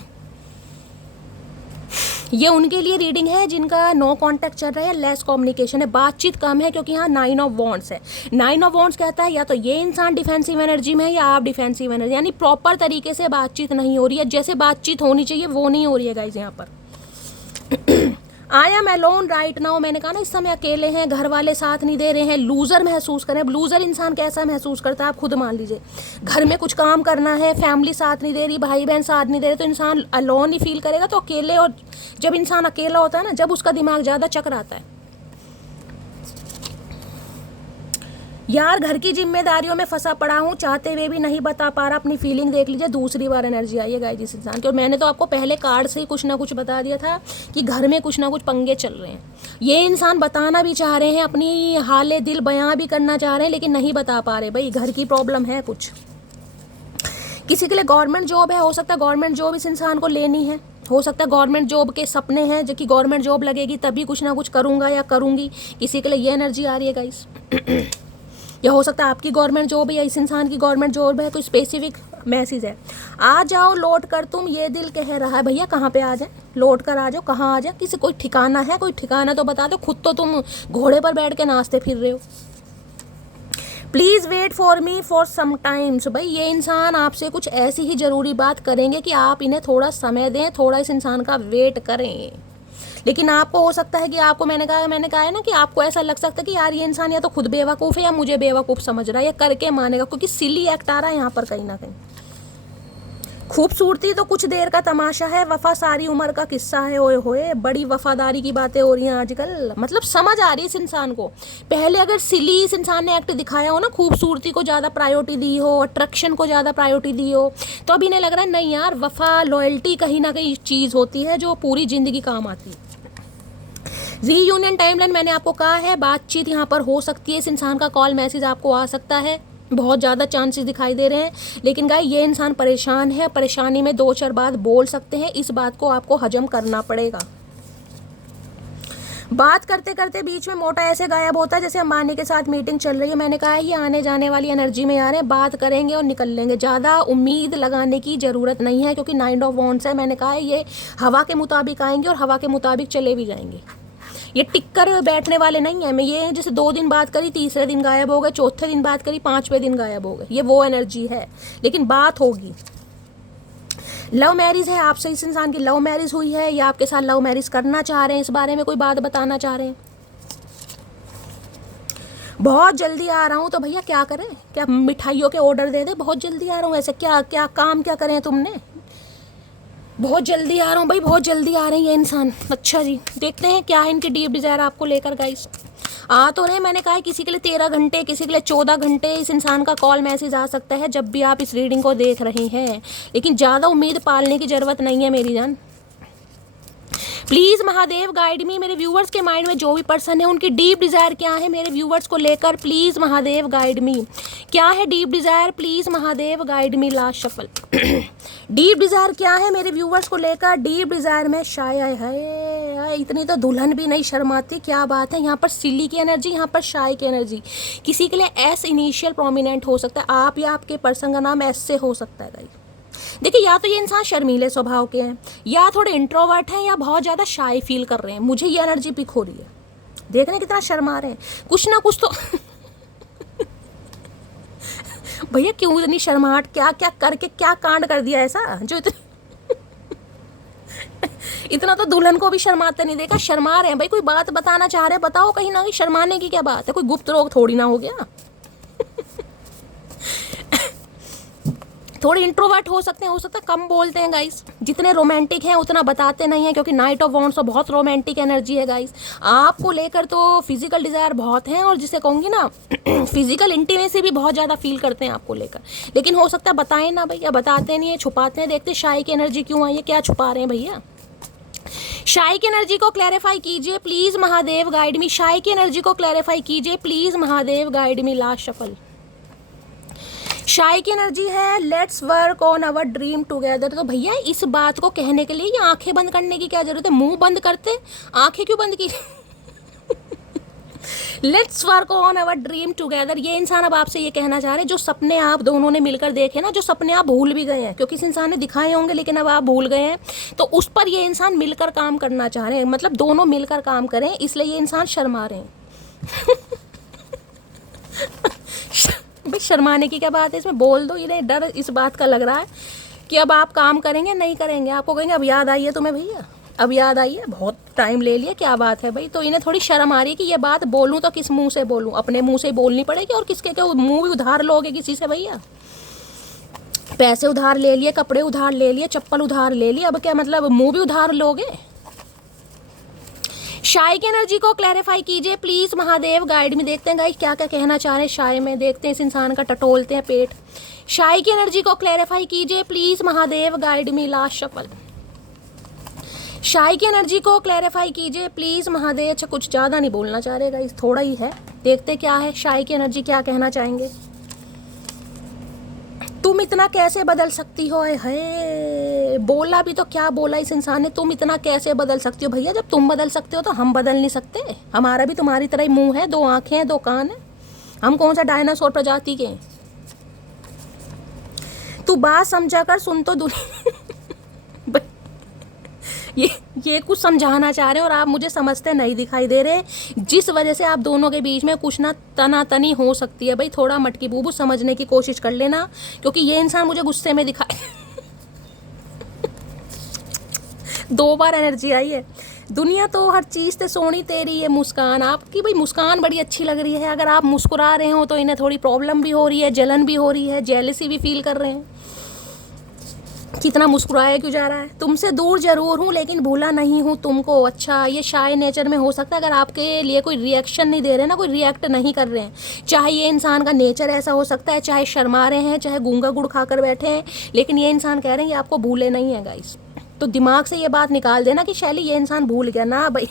ये उनके लिए रीडिंग है जिनका नो कांटेक्ट चल रहा है, लेस कम्युनिकेशन है, बातचीत कम है, क्योंकि यहाँ 9 ऑफ वॉन्ड्स है। 9 ऑफ वॉन्ड्स कहता है या तो ये इंसान डिफेंसिव एनर्जी में है या आप डिफेंसिव एनर्जी, यानी प्रॉपर तरीके से बातचीत नहीं हो रही है, जैसे बातचीत होनी चाहिए वो नहीं हो रही है गाइज यहाँ पर। I am alone right now. मैंने कहा ना इस समय अकेले हैं, घर वाले साथ नहीं दे रहे हैं, लूजर महसूस करें। अब लूजर इंसान कैसा महसूस करता है आप खुद मान लीजिए। घर में कुछ काम करना है, फैमिली साथ नहीं दे रही, भाई बहन साथ नहीं दे रहे, तो इंसान अलोन ही फील करेगा। तो अकेले, और जब इंसान अकेला होता है ना, जब उसका दिमाग ज़्यादा चकराता है, यार घर की जिम्मेदारियों में फंसा पड़ा हूँ, चाहते हुए भी नहीं बता पा रहा अपनी फीलिंग। देख लीजिए दूसरी बार एनर्जी आई है गाइस इस इंसान की। और मैंने तो आपको पहले कार्ड से ही कुछ ना कुछ बता दिया था कि घर में कुछ ना कुछ पंगे चल रहे हैं। ये इंसान बताना भी चाह रहे हैं, अपनी हाले दिल बयां भी करना चाह रहे हैं, लेकिन नहीं बता पा रहे। भाई घर की प्रॉब्लम है कुछ। किसी के लिए गवर्नमेंट जॉब है, हो सकता है गवर्नमेंट जॉब इस इंसान को लेनी है। हो सकता है गवर्नमेंट जॉब के सपने हैं, जो कि गवर्नमेंट जॉब लगेगी तभी कुछ ना कुछ करूँगा या करूँगी। किसी के लिए ये एनर्जी आ रही है गाइस। या हो सकता है आपकी गवर्नमेंट जॉब है या इस इंसान की गवर्नमेंट जॉब है, कोई स्पेसिफिक मैसेज है। आ जाओ लौट कर तुम, ये दिल कह रहा है। भैया कहाँ पे आ जाए, लौट कर आ जाओ, कहाँ आ जाए, किसी कोई ठिकाना है, कोई ठिकाना तो बता दो। खुद तो तुम घोड़े पर बैठ के नाचते फिर रहे हो। Please wait for me for some times. भाई ये इंसान आपसे कुछ ऐसी ही ज़रूरी बात करेंगे कि आप इन्हें थोड़ा समय दें, थोड़ा इस इंसान का वेट करें। लेकिन आपको हो सकता है कि आपको मैंने कहा है ना कि आपको ऐसा लग सकता है कि यार ये इंसान या तो खुद बेवकूफ़ है या मुझे बेवकूफ़ समझ रहा है, या करके मानेगा, क्योंकि सिली एक्ट आ रहा है यहाँ पर कहीं ना कहीं। खूबसूरती तो कुछ देर का तमाशा है, वफा सारी उम्र का किस्सा है। ओए होए, बड़ी वफादारी की बातें हो रही हैं आजकल। मतलब समझ आ रही है इस इंसान को। पहले अगर सिली इस इंसान ने एक्ट दिखाया हो ना, खूबसूरती को ज़्यादा प्रायोरिटी दी हो, अट्रैक्शन को ज़्यादा प्रायोरिटी दी हो, तो अभी इन्हें लग रहा है नहीं यार, वफा लॉयल्टी कहीं ना कहीं चीज़ होती है जो पूरी ज़िंदगी काम आती है। रीयूनियन टाइमलाइन मैंने आपको कहा है, बातचीत यहाँ पर हो सकती है। इस इंसान का कॉल मैसेज आपको आ सकता है, बहुत ज़्यादा चांसेस दिखाई दे रहे हैं। लेकिन गाय ये इंसान परेशान है, परेशानी में 2-4 बात बोल सकते हैं, इस बात को आपको हजम करना पड़ेगा। बात करते करते बीच में मोटा ऐसे गायब होता है जैसे अंबानी के साथ मीटिंग चल रही है। मैंने कहा है ये आने जाने वाली एनर्जी में आ रहे हैं, बात करेंगे और निकल लेंगे। ज़्यादा उम्मीद लगाने की ज़रूरत नहीं है, क्योंकि 9 ऑफ वॉन्ड्स है। मैंने कहा है ये हवा के मुताबिक आएंगे और हवा के मुताबिक चले भी जाएंगे। ये टिक कर बैठने वाले नहीं है। मैं ये जैसे 2 दिन बात करी, तीसरे दिन गायब हो गए, चौथे दिन बात करी, 5वें दिन गायब हो गए। ये वो एनर्जी है, लेकिन बात होगी। लव मैरिज है आपसे, इस इंसान की लव मैरिज हुई है या आपके साथ लव मैरिज करना चाह रहे हैं, इस बारे में कोई बात बताना चाह रहे हैं। बहुत जल्दी आ रहा हूँ, तो भैया क्या करें, क्या मिठाइयों के ऑर्डर दे दे, बहुत जल्दी आ रहा हूँ, ऐसे क्या क्या काम क्या करें तुमने, बहुत जल्दी आ रहा हूँ भाई, बहुत जल्दी आ रहे हैं ये इंसान। अच्छा जी, देखते हैं क्या है इनकी डीप डिज़ायर आपको लेकर गाइस। आ तो रहे, मैंने कहा है किसी के लिए 13 घंटे, किसी के लिए 14 घंटे इस इंसान का कॉल मैसेज आ सकता है जब भी आप इस रीडिंग को देख रहे हैं। लेकिन ज़्यादा उम्मीद पालने की ज़रूरत नहीं है मेरी जान। प्लीज़ महादेव गाइड मी। मेरे व्यूवर्स के माइंड में जो भी पर्सन है उनकी डीप डिज़ायर क्या है मेरे व्यूवर्स को लेकर, प्लीज़ महादेव गाइड मी। क्या है deep desire, please Mahadev guide me. Last shuffle. Deep desire क्या है मेरे व्यूवर्स को लेकर, डीप डिज़ायर में शायद है है, इतनी तो दुल्हन भी नहीं शर्माती, क्या बात है। यहाँ पर सिली की एनर्जी, यहाँ पर शाय की एनर्जी। किसी के लिए एस इनिशियल प्रोमिनेंट हो सकता है, आप या आपके पर्सन का नाम एस से हो सकता है गाइस। देखिए, या तो ये इंसान शर्मीले स्वभाव के हैं, या थोड़े इंट्रोवर्ट हैं, या बहुत ज़्यादा शाय फील कर रहे हैं। मुझे ये एनर्जी पिक हो रही है। देख रहे हैं कितना शर्मा रहे हैं, कुछ ना कुछ तो भैया क्यों इतनी शर्माहट, क्या क्या करके क्या कांड कर दिया ऐसा जो इतनी इतना तो दुल्हन को भी शर्माते नहीं देखा। शर्मा रहे हैं भाई, कोई बात बताना चाह रहे हैं, बताओ कहीं ना कहीं। शर्माने की क्या बात है, कोई गुप्त रोग थोड़ी ना हो गया। थोड़े इंट्रोवर्ट हो सकते हैं, हो सकता है कम बोलते हैं गाइस। जितने रोमांटिक हैं उतना बताते नहीं हैं, क्योंकि नाइट ऑफ वॉन्ड्स तो बहुत रोमांटिक एनर्जी है गाइस। आपको लेकर तो फिजिकल डिजायर बहुत हैं, और जिसे कहूँगी ना फिजिकल इंटीमेसी भी बहुत ज़्यादा फील करते हैं आपको लेकर। लेकिन हो सकता है बताएं ना भैया, बताते नहीं है, छुपाते हैं। देखते शाय की एनर्जी क्यों आई है, क्या छुपा रहे हैं भैया। शाय की एनर्जी को क्लैरिफाई कीजिए please Mahadev, guide me. Shy की एनर्जी को क्लैरिफाई कीजिए please Mahadev, guide me. Last shuffle. Shy की एनर्जी है let's work on our dream together. तो भैया इस बात को कहने के लिए ये आंखें बंद करने की क्या जरूरत है, मुंह बंद करते, आंखें क्यों बंद की। Let's work on our dream together. ये इंसान अब आपसे ये कहना चाह रहे हैं, जो सपने आप दोनों ने मिलकर देखे ना, जो सपने आप भूल भी गए हैं, क्योंकि इस इंसान ने दिखाए होंगे लेकिन अब आप भूल गए हैं, तो उस पर ये इंसान मिलकर काम करना चाह रहे हैं। मतलब दोनों मिलकर काम करें, इसलिए ये इंसान शर्मा रहे हैं। भाई शर्माने की क्या बात है इसमें, बोल दो। इन्हें डर इस बात का लग रहा है कि अब आप काम करेंगे नहीं करेंगे, आपको कहेंगे अब याद आई है तुम्हें भैया, अब याद आई है, बहुत टाइम ले लिया, क्या बात है भाई। तो इन्हें थोड़ी शर्म आ रही है कि ये बात बोलूँ तो किस मुंह से बोलूँ, अपने मुंह से बोलनी पड़ेगी, और किसके क्या मुंह भी उधार लोगे किसी से भैया। पैसे उधार ले लिए, कपड़े उधार ले लिए, चप्पल उधार ले लिए, अब क्या मतलब मुंह भी उधार लोगे। शाय की एनर्जी को क्लैरिफाई कीजिए प्लीज महादेव, गाइड में। देखते हैं गाइस क्या क्या कहना चाह रहे हैं शाय में, देखते हैं इस इंसान का, टटोलते हैं पेट। शाय की एनर्जी को क्लैरिफाई कीजिए please Mahadev, guide me. Last shuffle. Shy की एनर्जी को क्लैरिफाई कीजिए प्लीज महादेव। अच्छा कुछ ज़्यादा नहीं बोलना चाह रहे गाइस, थोड़ा ही है, देखते क्या है शाय की एनर्जी क्या कहना चाहेंगे। तुम इतना कैसे बदल सकती हो, है बोला भी तो क्या बोला इस इंसान ने, तुम इतना कैसे बदल सकती हो भैया। जब तुम बदल सकते हो तो हम बदल नहीं सकते, हमारा भी तुम्हारी तरह ही मुंह है, दो आंखें हैं, दो कान है, हम कौन सा डायनासोर प्रजाति के हैं। तू बात समझा कर सुन तो दुनिया। ये कुछ समझाना चाह रहे हैं और आप मुझे समझते नहीं दिखाई दे रहे, जिस वजह से आप दोनों के बीच में कुछ ना तनातनी हो सकती है। भाई थोड़ा मटकी बूबू समझने की कोशिश कर लेना, क्योंकि ये इंसान मुझे गुस्से में दिखाए। 2 बार एनर्जी आई है। दुनिया तो हर चीज़ से सोनी तेरी ये मुस्कान, आपकी भाई मुस्कान बड़ी अच्छी लग रही है। अगर आप मुस्कुरा रहे हो तो इन्हें थोड़ी प्रॉब्लम भी हो रही है, जलन भी हो रही है, जेलसी भी फील कर रहे हैं। कितना मुस्कुराया क्यों जा रहा है। तुमसे दूर जरूर हूँ लेकिन भूला नहीं हूँ तुमको। अच्छा ये शाय नेचर में हो सकता है, अगर आपके लिए कोई रिएक्शन नहीं दे रहे ना, कोई रिएक्ट नहीं कर रहे हैं, चाहे ये इंसान का नेचर ऐसा हो सकता है, चाहे शर्मा रहे हैं, चाहे गूंगा गुड़ खाकर बैठे हैं, लेकिन ये इंसान कह रहे हैं ये आपको भूले नहीं है गाइस। तो दिमाग से ये बात निकाल देना कि शैली ये इंसान भूल गया ना भाई।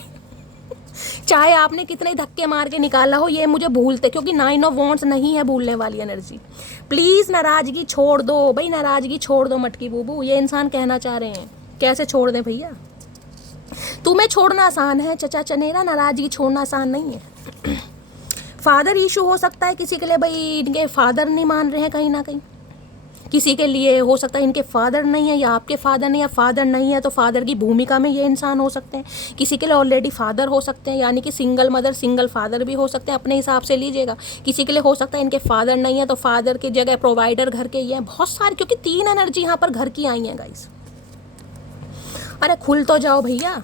चाहे आपने कितने धक्के मार के निकाला हो, ये मुझे भूलते, क्योंकि 9 ऑफ वॉन्ड्स नहीं है भूलने वाली एनर्जी। प्लीज़ नाराज़गी छोड़ दो भाई, नाराज़गी छोड़ दो मटकी बूबू, ये इंसान कहना चाह रहे हैं। कैसे छोड़ दें भैया, तुम्हें छोड़ना आसान है चचा चनेरा, नाराज़गी छोड़ना आसान नहीं है। फादर इशू हो सकता है किसी के लिए, भाई इनके फादर नहीं मान रहे हैं कहीं ना कहीं, किसी के लिए हो सकता है इनके फादर नहीं है, या आपके फादर नहीं, या फादर नहीं है तो फादर की भूमिका में ये इंसान हो सकते हैं। किसी के लिए ऑलरेडी फादर हो सकते हैं, यानी कि सिंगल मदर सिंगल फादर भी हो सकते हैं, अपने हिसाब से लीजिएगा। किसी के लिए हो सकता है इनके फादर नहीं है तो फादर की जगह प्रोवाइडर घर के ही हैं, बहुत सारे, क्योंकि 3 एनर्जी यहाँ पर घर की आई हैं गाइस। अरे खुल तो जाओ भैया।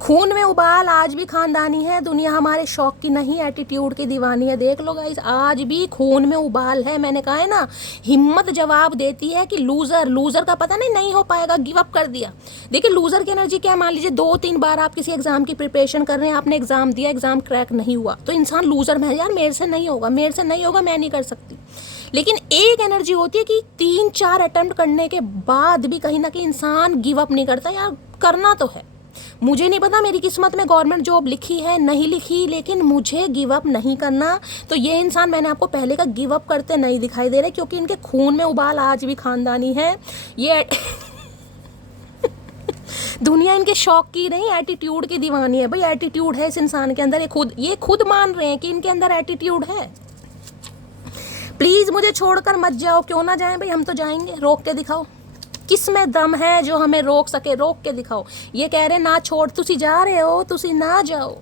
खून में उबाल आज भी खानदानी है, दुनिया हमारे शौक की नहीं एटीट्यूड की दीवानी है। देख लो गाइस, आज भी खून में उबाल है। मैंने कहा है ना, हिम्मत जवाब देती है कि लूजर का पता नहीं हो पाएगा, गिव अप कर दिया। देखिए लूजर की एनर्जी क्या, मान लीजिए 2-3 बार आप किसी एग्जाम की प्रिपरेशन कर रहे हैं, आपने एग्जाम दिया, एग्जाम क्रैक नहीं हुआ, तो इंसान लूजर में है, यार मेरे से नहीं होगा, मैं नहीं कर सकती। लेकिन एक एनर्जी होती है कि 3-4 अटेम्प्ट करने के बाद भी कहीं ना कहीं इंसान गिव अप नहीं करता, यार करना तो है। मुझे नहीं पता मेरी किस्मत में गवर्नमेंट जॉब लिखी है नहीं लिखी, लेकिन मुझे गिव अप नहीं करना। तो ये इंसान, मैंने आपको पहले का गिव अप करते नहीं दिखाई दे रहे, क्योंकि इनके खून में उबाल आज भी खानदानी है। ये दुनिया इनके शौक की नहीं, एटीट्यूड की दीवानी है भाई। एटीट्यूड है इस इंसान के अंदर, ये खुद मान रहे हैं कि इनके अंदर एटीट्यूड है। प्लीज़ मुझे छोड़कर मत जाओ। क्यों ना जाएं भाई, हम तो जाएंगे। रोक के दिखाओ, किस में दम है जो हमें रोक सके, रोक के दिखाओ। ये कह रहे ना छोड़, तुसी जा रहे हो, तुसी ना जाओ,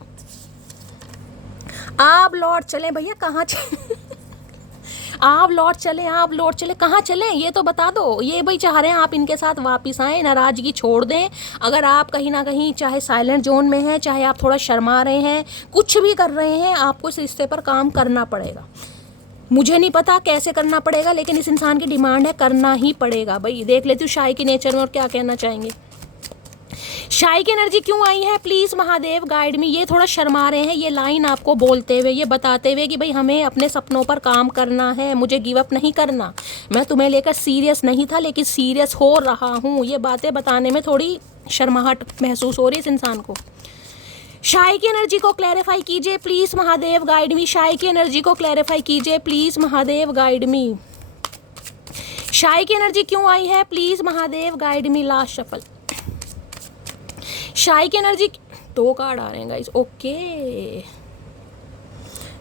आप लौट चलें भैया। कहाँ आप लौट चले, कहाँ चलें ये तो बता दो। ये भाई चाह रहे हैं आप इनके साथ वापस आएँ, नाराज़गी छोड़ दें। अगर आप कहीं ना कहीं चाहे साइलेंट जोन में हैं, चाहे आप थोड़ा शर्मा रहे हैं, कुछ भी कर रहे हैं, आपको इस रिश्ते पर काम करना पड़ेगा। मुझे नहीं पता कैसे करना पड़ेगा, लेकिन इस इंसान की डिमांड है, करना ही पड़ेगा भाई। देख लेती हूँ शाही की नेचर में और क्या कहना चाहेंगे। शाही की एनर्जी क्यों आई है, प्लीज़ महादेव गाइड में। ये थोड़ा शर्मा रहे हैं ये लाइन आपको बोलते हुए, ये बताते हुए कि भाई हमें अपने सपनों पर काम करना है, मुझे गिव अप नहीं करना। मैं तुम्हें लेकर सीरियस नहीं था, लेकिन सीरियस हो रहा हूँ। ये बातें बताने में थोड़ी शर्माहट महसूस हो रही है इस इंसान को। शाही की एनर्जी को क्लैरिफाई कीजिए प्लीज़ महादेव गाइड मी। शाही की एनर्जी को क्लैरिफाई कीजिए प्लीज़ महादेव गाइड मी। शाही की एनर्जी क्यों आई है, please Mahadev guide me. Last shuffle. शाही की एनर्जी, 2 कार्ड आ रहे हैं गाइस। ओके,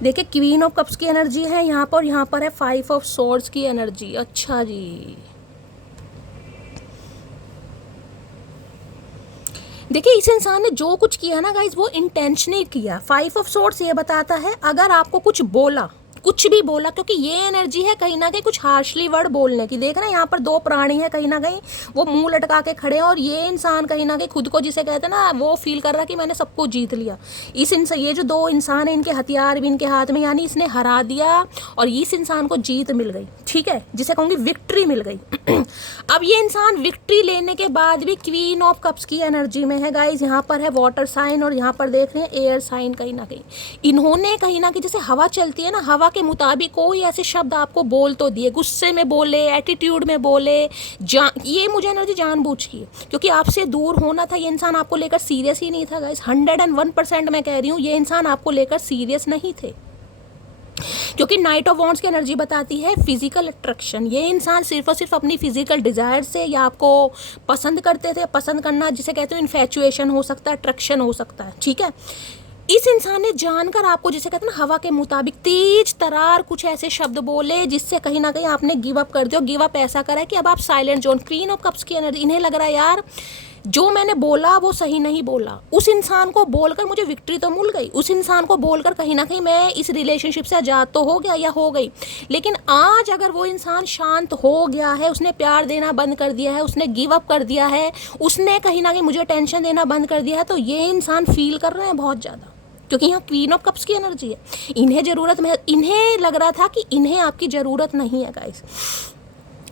देखिए क्वीन ऑफ कप्स की एनर्जी है यहाँ पर, यहाँ पर है 5 ऑफ सोर्ड्स की एनर्जी। अच्छा जी, देखिए इस इंसान ने जो कुछ किया ना गाइस, वो इंटेंशनली किया। 5 ऑफ सोर्ड्स ये बताता है अगर आपको कुछ बोला, कुछ भी बोला, क्योंकि ये एनर्जी है कहीं ना कहीं कुछ हार्शली वर्ड बोलने की। देख रहे हैं यहाँ पर 2 प्राणी है, कहीं ना कहीं वो मुंह लटका के खड़े हैं, और ये इंसान कहीं ना कहीं खुद को, जिसे कहते हैं ना, वो फील कर रहा है कि मैंने सबको जीत लिया। इस इंसान, ये जो 2 इंसान है, इनके हथियार भी इनके हाथ में, यानी इसने हरा दिया और इस इंसान को जीत मिल गई। ठीक है, जिसे कहूँगी विक्ट्री मिल गई। अब ये इंसान विक्ट्री लेने के बाद भी क्वीन ऑफ कप्स की एनर्जी में है गाइज। यहाँ पर है वाटर साइन और यहाँ पर देख रहे हैं एयर साइन। कहीं ना कहीं इन्होंने कहीं ना कहीं, जैसे हवा चलती है ना, हवा के मुताबिक कोई ऐसे शब्द आपको बोल तो दिए, गुस्से में बोले, एटीट्यूड में बोले, ये मुझे एनर्जी जानबूझ की, क्योंकि आपसे दूर होना था। ये इंसान आपको लेकर सीरियस ही नहीं था गाइज। 101% मैं कह रही हूँ, ये इंसान आपको लेकर सीरियस नहीं थे, क्योंकि नाइट ऑफ वॉन्ड्स की एनर्जी बताती है फिजिकल अट्रैक्शन। ये इंसान सिर्फ और सिर्फ अपनी फिजिकल डिजायर से या आपको पसंद करते थे। पसंद करना जिसे कहते हैं इन्फैचुएशन हो सकता है, अट्रैक्शन हो सकता है। ठीक है, इस इंसान ने जानकर आपको, जिसे कहते हैं ना, हवा के मुताबिक तेज तरार कुछ ऐसे शब्द बोले जिससे कहीं ना कहीं आपने गिव अप कर दिया। गिव अप ऐसा करा है कि अब आप silent zone. Queen of cups की एनर्जी, इन्हें लग रहा है यार जो मैंने बोला वो सही नहीं बोला। उस इंसान को बोलकर मुझे विक्ट्री तो मिल गई, उस इंसान को बोलकर कहीं ना कहीं मैं इस रिलेशनशिप से आज़ाद तो हो गया या हो गई। लेकिन आज अगर वो इंसान शांत हो गया है, उसने प्यार देना बंद कर दिया है, उसने गिव अप कर दिया है, उसने कहीं ना कहीं मुझे टेंशन देना बंद कर दिया है, तो ये इंसान फील कर रहे हैं बहुत ज़्यादा, क्योंकि यहाँ क्वीन ऑफ कप्स की एनर्जी है। इन्हें ज़रूरत में, इन्हें लग रहा था कि इन्हें आपकी ज़रूरत नहीं है गाइस,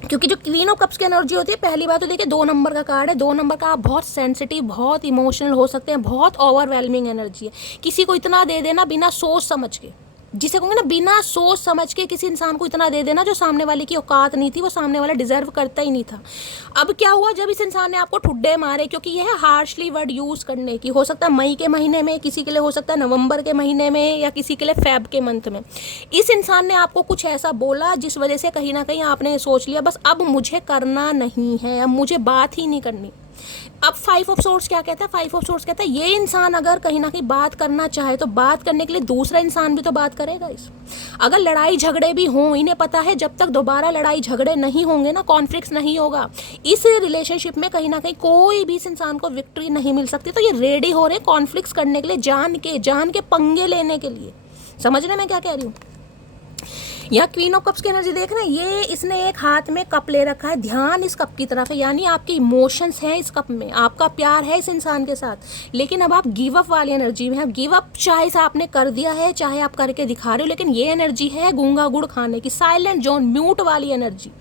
क्योंकि जो क्वीन ऑफ कप्स की एनर्जी होती है, पहली बात तो देखिए 2 नंबर का कार्ड है। 2 नंबर का आप बहुत सेंसिटिव, बहुत इमोशनल हो सकते हैं, बहुत ओवरवेलमिंग एनर्जी है। किसी को इतना दे देना बिना सोच समझ के, जिसे कहूँगे ना बिना सोच समझ के किसी इंसान को इतना दे देना जो सामने वाले की औकात नहीं थी, वो सामने वाला डिजर्व करता ही नहीं था। अब क्या हुआ, जब इस इंसान ने आपको ठुड्डे मारे, क्योंकि यह है हार्शली वर्ड यूज़ करने की, हो सकता है मई के महीने में, किसी के लिए हो सकता है नवंबर के महीने में, या किसी के लिए फेब के मंथ में। इस इंसान ने आपको कुछ ऐसा बोला जिस वजह से कहीं ना कहीं आपने सोच लिया बस अब मुझे करना नहीं है, अब मुझे बात ही नहीं करनी। अब 5 ऑफ सोर्ड्स क्या कहता है, 5 ऑफ सोर्ड्स कहता है ये इंसान अगर कहीं ना कहीं बात करना चाहे तो बात करने के लिए दूसरा इंसान भी तो बात करेगा। इस अगर लड़ाई झगड़े भी हों, इन्हें पता है जब तक दोबारा लड़ाई झगड़े नहीं होंगे ना, कॉन्फ्लिक्ट्स नहीं होगा, इस रिलेशनशिप में कहीं ना कहीं कोई भी इस इंसान को विक्ट्री नहीं मिल सकती। तो ये रेडी हो रहे हैं कॉन्फ्लिक्ट्स करने के लिए, जान के पंगे लेने के लिए। समझ रहे मैं क्या कह रही हूँ। यहाँ क्वीन ऑफ कप्स की एनर्जी देख रहे हैं, ये इसने एक हाथ में कप ले रखा है, ध्यान इस कप की तरफ है, यानी आपके इमोशंस हैं इस कप में, आपका प्यार है इस इंसान के साथ, लेकिन अब आप गिव अप वाली एनर्जी में हैं। गिव अप चाहे से आपने कर दिया है, चाहे आप करके दिखा रहे हो, लेकिन ये एनर्जी है गूंगा गुड़ खाने की, साइलेंट जोन, म्यूट वाली एनर्जी।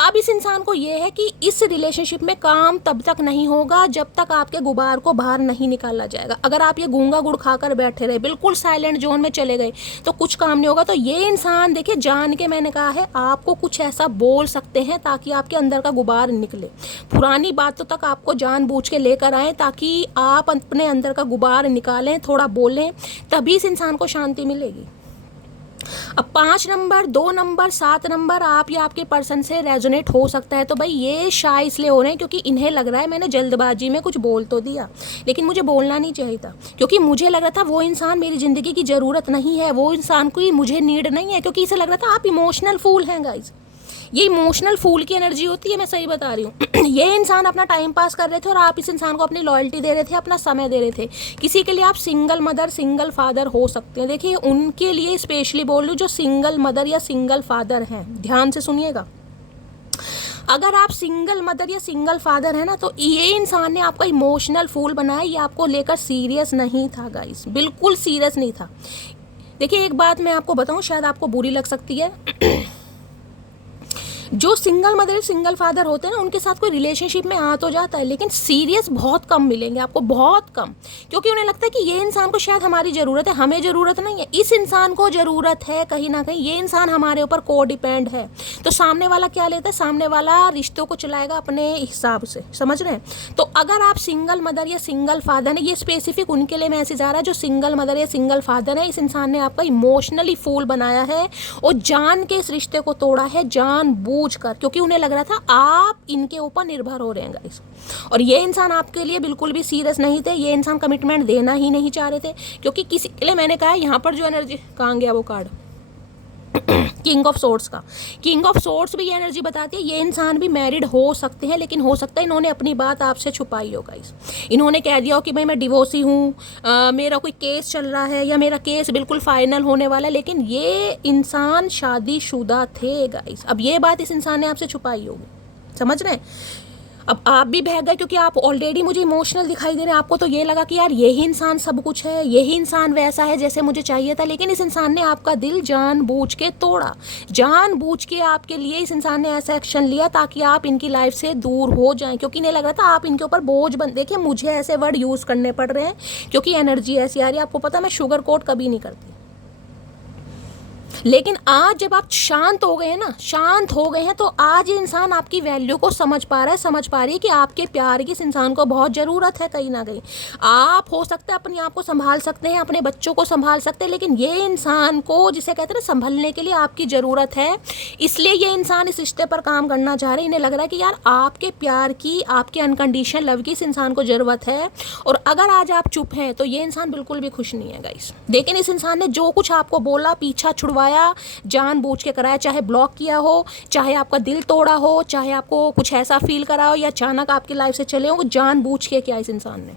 अब इस इंसान को ये है कि इस रिलेशनशिप में काम तब तक नहीं होगा जब तक आपके गुबार को बाहर नहीं निकाला जाएगा। अगर आप ये गूंगा गुड़ खाकर बैठे रहे, बिल्कुल साइलेंट जोन में चले गए, तो कुछ काम नहीं होगा। तो ये इंसान देखिए, जान के मैंने कहा है, आपको कुछ ऐसा बोल सकते हैं ताकि आपके अंदर का गुबार निकले। पुरानी बातों तक आपको जानबूझ के लेकर आए ताकि आप अपने अंदर का गुबार निकालें, थोड़ा बोलें, तभी इस इंसान को शांति मिलेगी। अब 5 नंबर, 2 नंबर, 7 नंबर आप या आपके पर्सन से रेजोनेट हो सकता है। तो भाई ये शाय इसलिए हो रहे हैं क्योंकि इन्हें लग रहा है मैंने जल्दबाजी में कुछ बोल तो दिया, लेकिन मुझे बोलना नहीं चाहिए था, क्योंकि मुझे लग रहा था वो इंसान मेरी ज़िंदगी की ज़रूरत नहीं है, वो इंसान की मुझे नीड नहीं है, क्योंकि इसे लग रहा था आप इमोशनल फूल हैं गाइज। ये इमोशनल फूल की एनर्जी होती है, मैं सही बता रही हूँ। ये इंसान अपना टाइम पास कर रहे थे और आप इस इंसान को अपनी लॉयल्टी दे रहे थे, अपना समय दे रहे थे। किसी के लिए आप सिंगल मदर, सिंगल फादर हो सकते हैं। देखिए उनके लिए स्पेशली बोल रही हूँ जो सिंगल मदर या सिंगल फादर हैं, ध्यान से सुनिएगा। अगर आप सिंगल मदर या सिंगल फादर है ना, तो ये इंसान ने आपका इमोशनल फूल बनाया, ये आपको लेकर सीरियस नहीं था गाइस, बिल्कुल सीरियस नहीं था। देखिए एक बात मैं आपको बताऊँ, शायद आपको बुरी लग सकती है। जो सिंगल मदर, सिंगल फादर होते हैं ना, उनके साथ कोई रिलेशनशिप में आ तो जाता है, लेकिन सीरियस बहुत कम मिलेंगे आपको, बहुत कम, क्योंकि उन्हें लगता है कि ये इंसान को शायद हमारी ज़रूरत है, हमें ज़रूरत नहीं है, इस इंसान को ज़रूरत है कहीं ना कहीं, ये इंसान हमारे ऊपर को डिपेंड है। तो सामने वाला क्या लेता है, सामने वाला रिश्तों को चलाएगा अपने हिसाब से, समझ रहे हैं। तो अगर आप सिंगल मदर या सिंगल फादर है, ये स्पेसिफिक उनके लिए मैसेज आ रहा है जो सिंगल मदर या सिंगल फादर है। इस इंसान ने आपका इमोशनली फूल बनाया है और जान के इस रिश्ते को तोड़ा है, जान कर, क्योंकि उन्हें लग रहा था आप इनके ऊपर निर्भर हो रहे हैं गाइस। और ये इंसान आपके लिए बिल्कुल भी सीरियस नहीं थे, ये इंसान कमिटमेंट देना ही नहीं चाह रहे थे, क्योंकि किसी के लिए मैंने कहा यहाँ पर जो एनर्जी, कहाँ गया वो कार्ड, किंग ऑफ सोर्ड्स का, किंग ऑफ सोर्ड्स भी ये एनर्जी बताती है ये इंसान भी मैरिड हो सकते हैं, लेकिन हो सकता है इन्होंने अपनी बात आपसे छुपाई हो गाइस। इन्होंने कह दिया हो कि भाई मैं डिवोर्सी हूँ, मेरा कोई केस चल रहा है या मेरा केस बिल्कुल फाइनल होने वाला है, लेकिन ये इंसान शादीशुदा थे गाइस। अब ये बात इस इंसान ने आपसे छुपाई होगी, समझ रहे हैं। अब आप भी बह गए क्योंकि आप ऑलरेडी मुझे इमोशनल दिखाई दे रहे हैं, आपको तो ये लगा कि यार यही इंसान सब कुछ है, यही इंसान वैसा है जैसे मुझे चाहिए था, लेकिन इस इंसान ने आपका दिल जानबूझ के तोड़ा, जानबूझ के आपके लिए इस इंसान ने ऐसा एक्शन लिया ताकि आप इनकी लाइफ से दूर हो जाएं, क्योंकि इन्हें लग रहा था आप इनके ऊपर बोझ बन। देखिए मुझे ऐसे वर्ड यूज़ करने पड़ रहे हैं क्योंकि एनर्जी ऐसी आ रही है, आपको पता मैं शुगर कोट कभी नहीं करती, लेकिन आज जब आप शांत हो गए हैं ना, शांत हो गए हैं, तो आज ये इंसान आपकी वैल्यू को समझ पा रहा है, समझ पा रही है कि आपके प्यार की इस इंसान को बहुत ज़रूरत है कहीं ना कहीं। आप हो सकता है अपने आप को संभाल सकते हैं, अपने बच्चों को संभाल सकते हैं, लेकिन ये इंसान को, जिसे कहते हैं ना, संभलने के लिए आपकी ज़रूरत है। इसलिए ये इंसान इस रिश्ते पर काम करना चाह रहे हैं। इन्हें लग रहा है कि यार आपके प्यार की, आपके अनकंडीशनल लव की इस इंसान को ज़रूरत है, और अगर आज आप चुप हैं तो ये इंसान बिल्कुल भी खुश नहीं है गाइस। लेकिन इस इंसान ने जो कुछ आपको बोला, पीछा छुड़वाया, जानबूझ के कराया, चाहे ब्लॉक किया हो, चाहे आपका दिल तोड़ा हो, चाहे आपको कुछ ऐसा फील करा हो, या अचानक आपकी लाइफ से चले हो, जानबूझ के किया इस इंसान ने,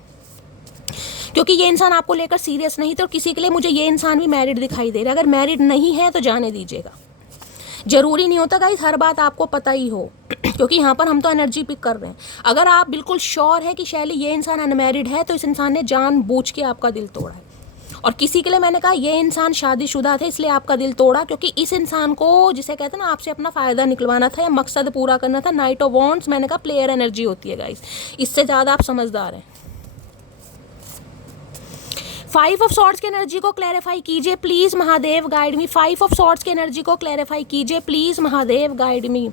क्योंकि ये इंसान आपको लेकर सीरियस नहीं था। और किसी के लिए मुझे ये इंसान भी मैरिड दिखाई दे रहा है, अगर मैरिड नहीं है तो जाने दीजिएगा, जरूरी नहीं होता गाइस हर बात आपको पता ही हो, क्योंकि यहाँ पर हम तो एनर्जी पिक कर रहे हैं। अगर आप बिल्कुल श्योर है कि शैली ये इंसान अनमैरिड है, तो इस इंसान ने जानबूझ के आपका दिल तोड़ा है। और किसी के लिए मैंने कहा ये इंसान शादीशुदा थे, इसलिए आपका दिल तोड़ा, क्योंकि इस इंसान को, जिसे कहते हैं ना, आपसे अपना फ़ायदा निकलवाना था या मकसद पूरा करना था। नाइट ऑफ वॉन्ड्स मैंने कहा प्लेयर एनर्जी होती है गाइस, इससे ज़्यादा आप समझदार हैं। 5 ऑफ सॉर्ड्स की एनर्जी को क्लैरिफाई कीजिए please, Mahadev guide me. 5 of swords की एनर्जी को क्लैरिफाई कीजिए please, Mahadev guide me.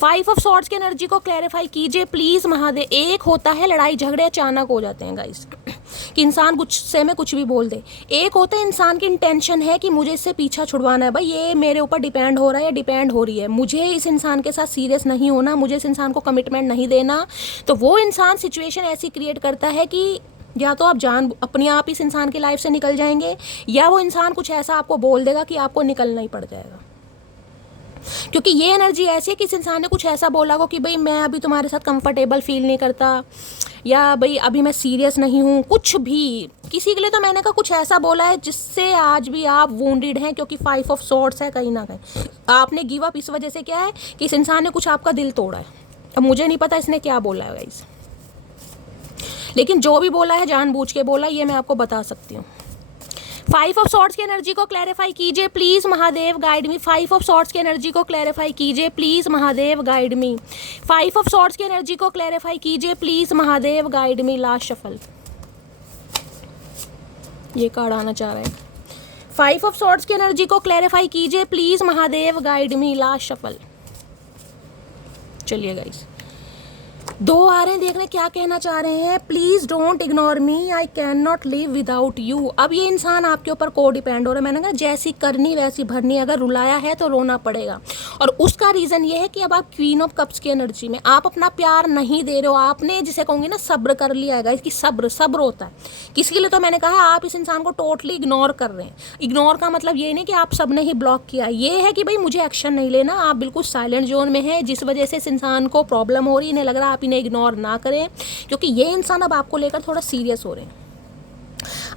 5 of swords की एनर्जी को क्लैरिफाई कीजिए प्लीज़, महादेव। एक होता है लड़ाई झगड़े अचानक हो जाते हैं गाइस, कि इंसान गुस्से में कुछ भी बोल दे। एक होता है इंसान की इंटेंशन है कि मुझे इससे पीछा छुड़वाना है, भाई ये मेरे ऊपर डिपेंड हो रहा है या डिपेंड हो रही है, मुझे इस इंसान के साथ सीरियस नहीं होना, मुझे इस इंसान को कमिटमेंट नहीं देना। तो वो इंसान सिचुएशन ऐसी क्रिएट करता है कि या तो आप अपने आप इस इंसान की लाइफ से निकल जाएंगे, या वो इंसान कुछ ऐसा आपको बोल देगा कि आपको निकलना ही पड़ जाएगा। क्योंकि ये एनर्जी ऐसी है कि इस इंसान ने कुछ ऐसा बोला हो कि भाई मैं अभी तुम्हारे साथ कंफर्टेबल फील नहीं करता, या भाई अभी मैं सीरियस नहीं हूँ, कुछ भी। किसी के लिए तो मैंने कहा कुछ ऐसा बोला है जिससे आज भी आप वुंडेड हैं, क्योंकि 5 ऑफ सॉर्ड्स है, कहीं ना कहीं आपने गिव अप इस वजह से क्या है कि इस इंसान ने कुछ आपका दिल तोड़ा है। अब मुझे नहीं पता इसने क्या बोला है गाइस, लेकिन जो भी बोला है जानबूझ के बोला, ये मैं आपको बता सकती हूँ। 5 ऑफ सॉर्ड्स की एनर्जी को क्लैरिफाई कीजिए please, Mahadev guide me. 5 of swords की एनर्जी को क्लैरिफाई कीजिए please, Mahadev guide me. 5 of swords की एनर्जी को क्लैरिफाई कीजिए please, Mahadev guide me. Last shuffle, ये कार्ड आना चाह रहा है। 5 ऑफ सॉर्ड्स की एनर्जी को क्लैरिफाई कीजिए please, Mahadev guide me. Last shuffle. चलिए गाइस, दो आ रहे हैं, देखने क्या कहना चाह रहे हैं। Please don't ignore me, I can not live without you. अब ये इंसान आपके ऊपर को डिपेंड हो रहा है। मैंने कहा जैसी करनी वैसी भरनी, अगर रुलाया है तो रोना पड़ेगा। और उसका रीज़न ये है कि अब आप क्वीन ऑफ कप्स की एनर्जी में, आप अपना प्यार नहीं दे रहे हो। आपने जिसे कहूँगी ना सब्र कर लिया है, इसकी सब्र होता है किसी के लिए। तो मैंने कहा आप इस इंसान को टोटली इग्नोर कर रहे हैं। इग्नोर का मतलब ये नहीं कि आप सब ने ही ब्लॉक किया, ये है कि भाई मुझे एक्शन नहीं लेना, आप बिल्कुल साइलेंट जोन में है, जिस वजह से इस इंसान को प्रॉब्लम हो रही है। इन्हें लग रहा है आप इन्हें इग्नोर ना करें, क्योंकि ये इंसान अब आपको लेकर थोड़ा सीरियस हो रहे हैं।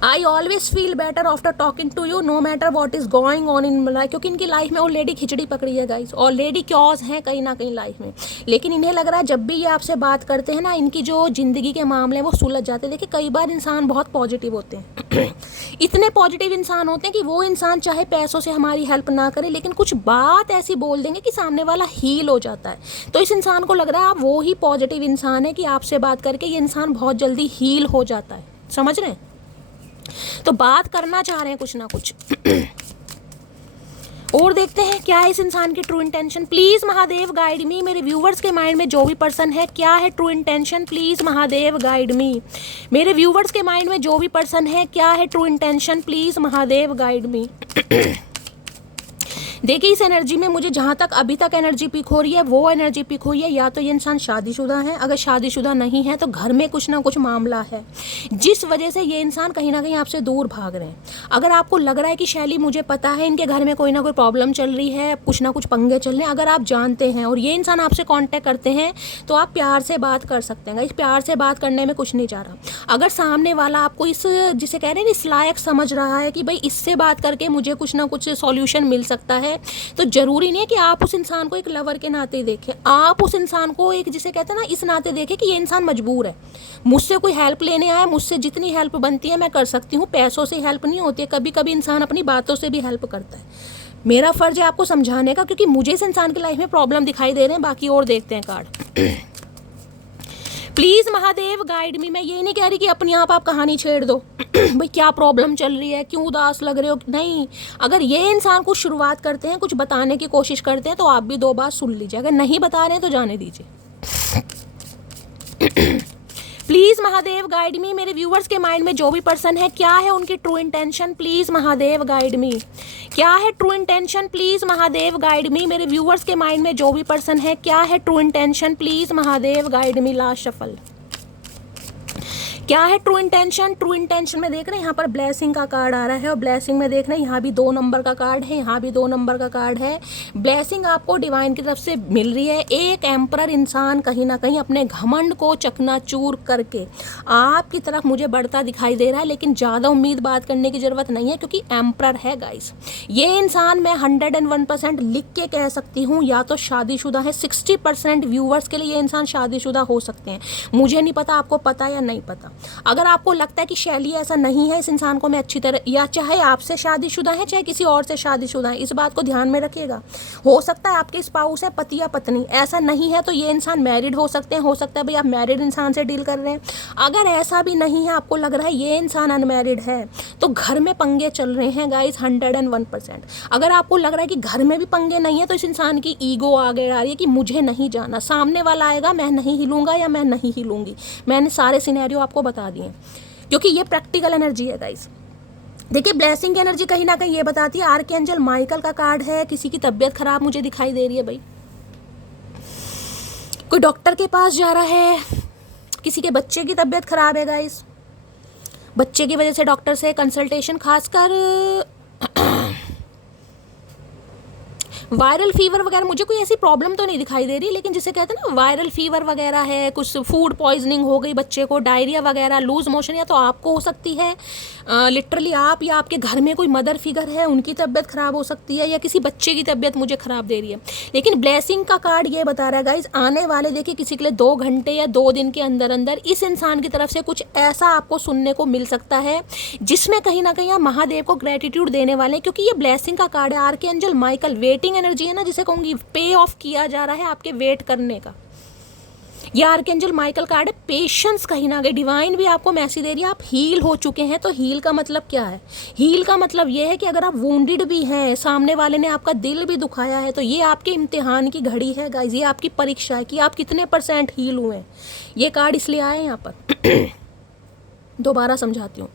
I always feel better after talking to you, no matter what is going on in life. क्योंकि इनकी लाइफ में ऑलरेडी खिचड़ी पकड़ी है गाइस, ऑलरेडी क्योज हैं कहीं ना कहीं लाइफ में। लेकिन इन्हें लग रहा है जब भी ये आपसे बात करते हैं ना, इनकी जो ज़िंदगी के मामले हैं वो सुलझ जाते हैं। देखिए कई बार इंसान बहुत पॉजिटिव होते हैं इतने पॉजिटिव इंसान होते हैं कि वो इंसान चाहे पैसों से हमारी हेल्प ना करे, लेकिन कुछ बात ऐसी बोल देंगे कि सामने वाला हील हो जाता है। तो इस इंसान को लग रहा है आप वो ही पॉजिटिव इंसान है कि आपसे बात करके ये इंसान बहुत जल्दी हील हो जाता है। समझ रहे हैं? तो बात करना चाह रहे हैं कुछ ना कुछ और देखते हैं क्या है इस इंसान की true intention. Please Mahadev guide मी, मेरे व्यूवर्स के माइंड में जो भी पर्सन है क्या है true intention. Please Mahadev guide मी, मेरे व्यूवर्स के माइंड में जो भी पर्सन है क्या है true intention. Please Mahadev guide मी देखिए इस एनर्जी में मुझे जहाँ तक अभी तक एनर्जी पिक हो रही है वो एनर्जी पिक हुई है, या तो ये इंसान शादीशुदा है, अगर शादीशुदा नहीं है तो घर में कुछ ना कुछ मामला है जिस वजह से ये इंसान कहीं ना कहीं आपसे दूर भाग रहे हैं। अगर आपको लग रहा है कि शैली मुझे पता है इनके घर में कोई ना कोई प्रॉब्लम चल रही है, कुछ ना कुछ पंगे चल रहे हैं, अगर आप जानते हैं और ये इंसान आपसे कॉन्टैक्ट करते हैं तो आप प्यार से बात कर सकते हैं। इस प्यार से बात करने में कुछ नहीं जा रहा। अगर सामने वाला आपको इस जिसे कह रहे हैं इस लायक समझ रहा है कि भाई इससे बात करके मुझे कुछ ना कुछ सॉल्यूशन मिल सकता है, तो जरूरी नहीं है कि आप उस इंसान को एक लवर के नाते देखें। आप उस इंसान को एक जिसे कहते हैं ना इस नाते देखें कि ये इंसान मजबूर है, मुझसे कोई हेल्प लेने आया, मुझसे जितनी हेल्प बनती है मैं कर सकती हूँ। पैसों से हेल्प नहीं होती है, कभी कभी इंसान अपनी बातों से भी हेल्प करता है। मेरा फर्ज है आपको समझाने का, क्योंकि मुझे इस इंसान की लाइफ में प्रॉब्लम दिखाई दे रहे हैं। बाकी और देखते हैं कार्ड। प्लीज़ महादेव गाइड मी। मैं ये नहीं कह रही कि अपने आप कहानी छेड़ दो भाई क्या प्रॉब्लम चल रही है, क्यों उदास लग रहे हो, नहीं। अगर ये इंसान कुछ शुरुआत करते हैं, कुछ बताने की कोशिश करते हैं, तो आप भी दो बात सुन लीजिए। अगर नहीं बता रहे हैं तो जाने दीजिए। प्लीज़ महादेव गाइड मी, मेरे व्यूवर्स के माइंड में जो भी पर्सन है क्या है उनकी true intention. Please Mahadev guide मी, क्या है true intention. Please Mahadev guide मी, मेरे व्यूवर्स के माइंड में जो भी पर्सन है क्या है true intention. Please Mahadev guide me. Last shuffle क्या है ट्रू इंटेंशन। ट्रू इंटेंशन में देख रहे हैं यहाँ पर ब्लेसिंग का कार्ड आ रहा है, और ब्लेसिंग में देख रहे हैं यहाँ भी 2 नंबर का कार्ड है, यहाँ भी 2 नंबर का कार्ड है। ब्लेसिंग आपको डिवाइन की तरफ से मिल रही है। एक एम्परर इंसान कहीं ना कहीं अपने घमंड को चकनाचूर करके आपकी तरफ मुझे बढ़ता दिखाई दे रहा है, लेकिन ज़्यादा उम्मीद बात करने की ज़रूरत नहीं है, क्योंकि एम्परर है गाइस। ये इंसान मैं 101% लिख के कह सकती हूँ या तो शादीशुदा है। 60% व्यूवर्स के लिए ये इंसान शादीशुदा हो सकते हैं। मुझे नहीं पता आपको पता या नहीं पता। अगर आपको लगता है कि शैली ऐसा नहीं है, इस इंसान को मैं अच्छी तरह, या चाहे आपसे शादीशुदा है चाहे किसी और से शादीशुदा है, इस बात को ध्यान में रखिएगा। हो सकता है आपके स्पाउस है, पति या पत्नी, ऐसा नहीं है तो ये इंसान मैरिड हो सकते हैं। हो सकता है भाई आप मैरिड इंसान से डील कर रहे हैं। अगर ऐसा भी नहीं है, आपको लग रहा है ये इंसान अनमैरिड है, तो घर में पंगे चल रहे हैं गाइस 101%। अगर आपको लग रहा है कि घर में भी पंगे नहीं है, तो इस इंसान की ईगो आगे आ रही है कि मुझे नहीं जाना, सामने वाला आएगा मैं नहीं हिलूंगा या मैं नहीं हिलूंगी। मैंने सारे सिनेरियो आपको बता दिए, क्योंकि ये प्रैक्टिकल एनर्जी है गाइस। देखिए ब्लेसिंग की एनर्जी कहीं ना कहीं ये बताती है। आर्कएंजल माइकल का कार्ड है। किसी की तबीयत खराब मुझे दिखाई दे रही है भाई, कोई डॉक्टर के पास जा रहा है, किसी के बच्चे की तबीयत खराब है गाइस, बच्चे की वजह से डॉक्टर से कंसल्टेशन, खासकर वायरल फीवर वगैरह। मुझे कोई ऐसी प्रॉब्लम तो नहीं दिखाई दे रही, लेकिन जिसे कहते हैं ना वायरल फीवर वगैरह है, कुछ फूड पॉइजनिंग हो गई बच्चे को, डायरिया वगैरह, लूज मोशन, या तो आपको हो सकती है लिटरली आप, या आपके घर में कोई मदर फिगर है उनकी तबीयत खराब हो सकती है, या किसी बच्चे की तबीयत मुझे खराब दे रही है। लेकिन ब्लेसिंग का कार्ड ये बता रहा है गाइज, आने वाले देखिए किसी के लिए 2 घंटे या 2 दिन के अंदर अंदर इस इंसान की तरफ से कुछ ऐसा आपको सुनने को मिल सकता है जिसमें कहीं ना कहीं आप महादेव को ग्रेटिट्यूड देने वाले हैं, क्योंकि ये ब्लेसिंग का कार्ड है। आर्कएंजल माइकल वेटिंग एनर्जी है ना, जिसे कहूँगी पे ऑफ किया जा रहा है आपके वेट करने का। ये आर्कएंजल माइकल कार्ड है, पेशेंस कहीं ना कहीं डिवाइन भी आपको मैसेज दे रही है। आप हील हो चुके हैं। तो हील का मतलब क्या है? हील का मतलब ये है कि अगर आप वुंडेड भी हैं, सामने वाले ने आपका दिल भी दुखाया है, तो ये आपके इम्तिहान की घड़ी है गाइज, ये आपकी परीक्षा है कि आप कितने % हील हुए हैं। ये कार्ड इसलिए आया है यहाँ पर। दोबारा समझाती हूँ।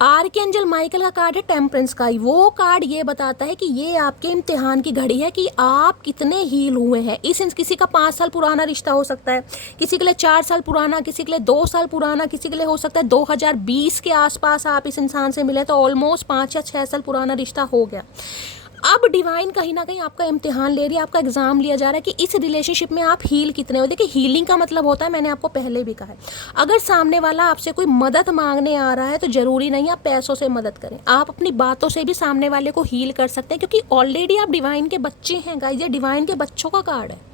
आर्कएंजल माइकल का कार्ड है टेम्परेंस का। वो कार्ड ये बताता है कि ये आपके इम्तिहान की घड़ी है कि आप कितने हील हुए हैं। किसी का 5 साल पुराना रिश्ता हो सकता है, किसी के लिए 4 साल पुराना, किसी के लिए 2 साल पुराना, किसी के लिए हो सकता है 2020 के आसपास आप इस इंसान से मिले, तो ऑलमोस्ट 5 या 6 साल पुराना रिश्ता हो गया। अब डिवाइन कहीं ना कहीं आपका इम्तिहान ले रही है, आपका एग्जाम लिया जा रहा है कि इस रिलेशनशिप में आप हील कितने हो। देखिए, हीलिंग का मतलब होता है, मैंने आपको पहले भी कहा है, अगर सामने वाला आपसे कोई मदद मांगने आ रहा है तो जरूरी नहीं आप पैसों से मदद करें, आप अपनी बातों से भी सामने वाले को हील कर सकते हैं, क्योंकि ऑलरेडी आप डिवाइन के बच्चे हैं गाइस। ये डिवाइन के बच्चों का कार्ड है।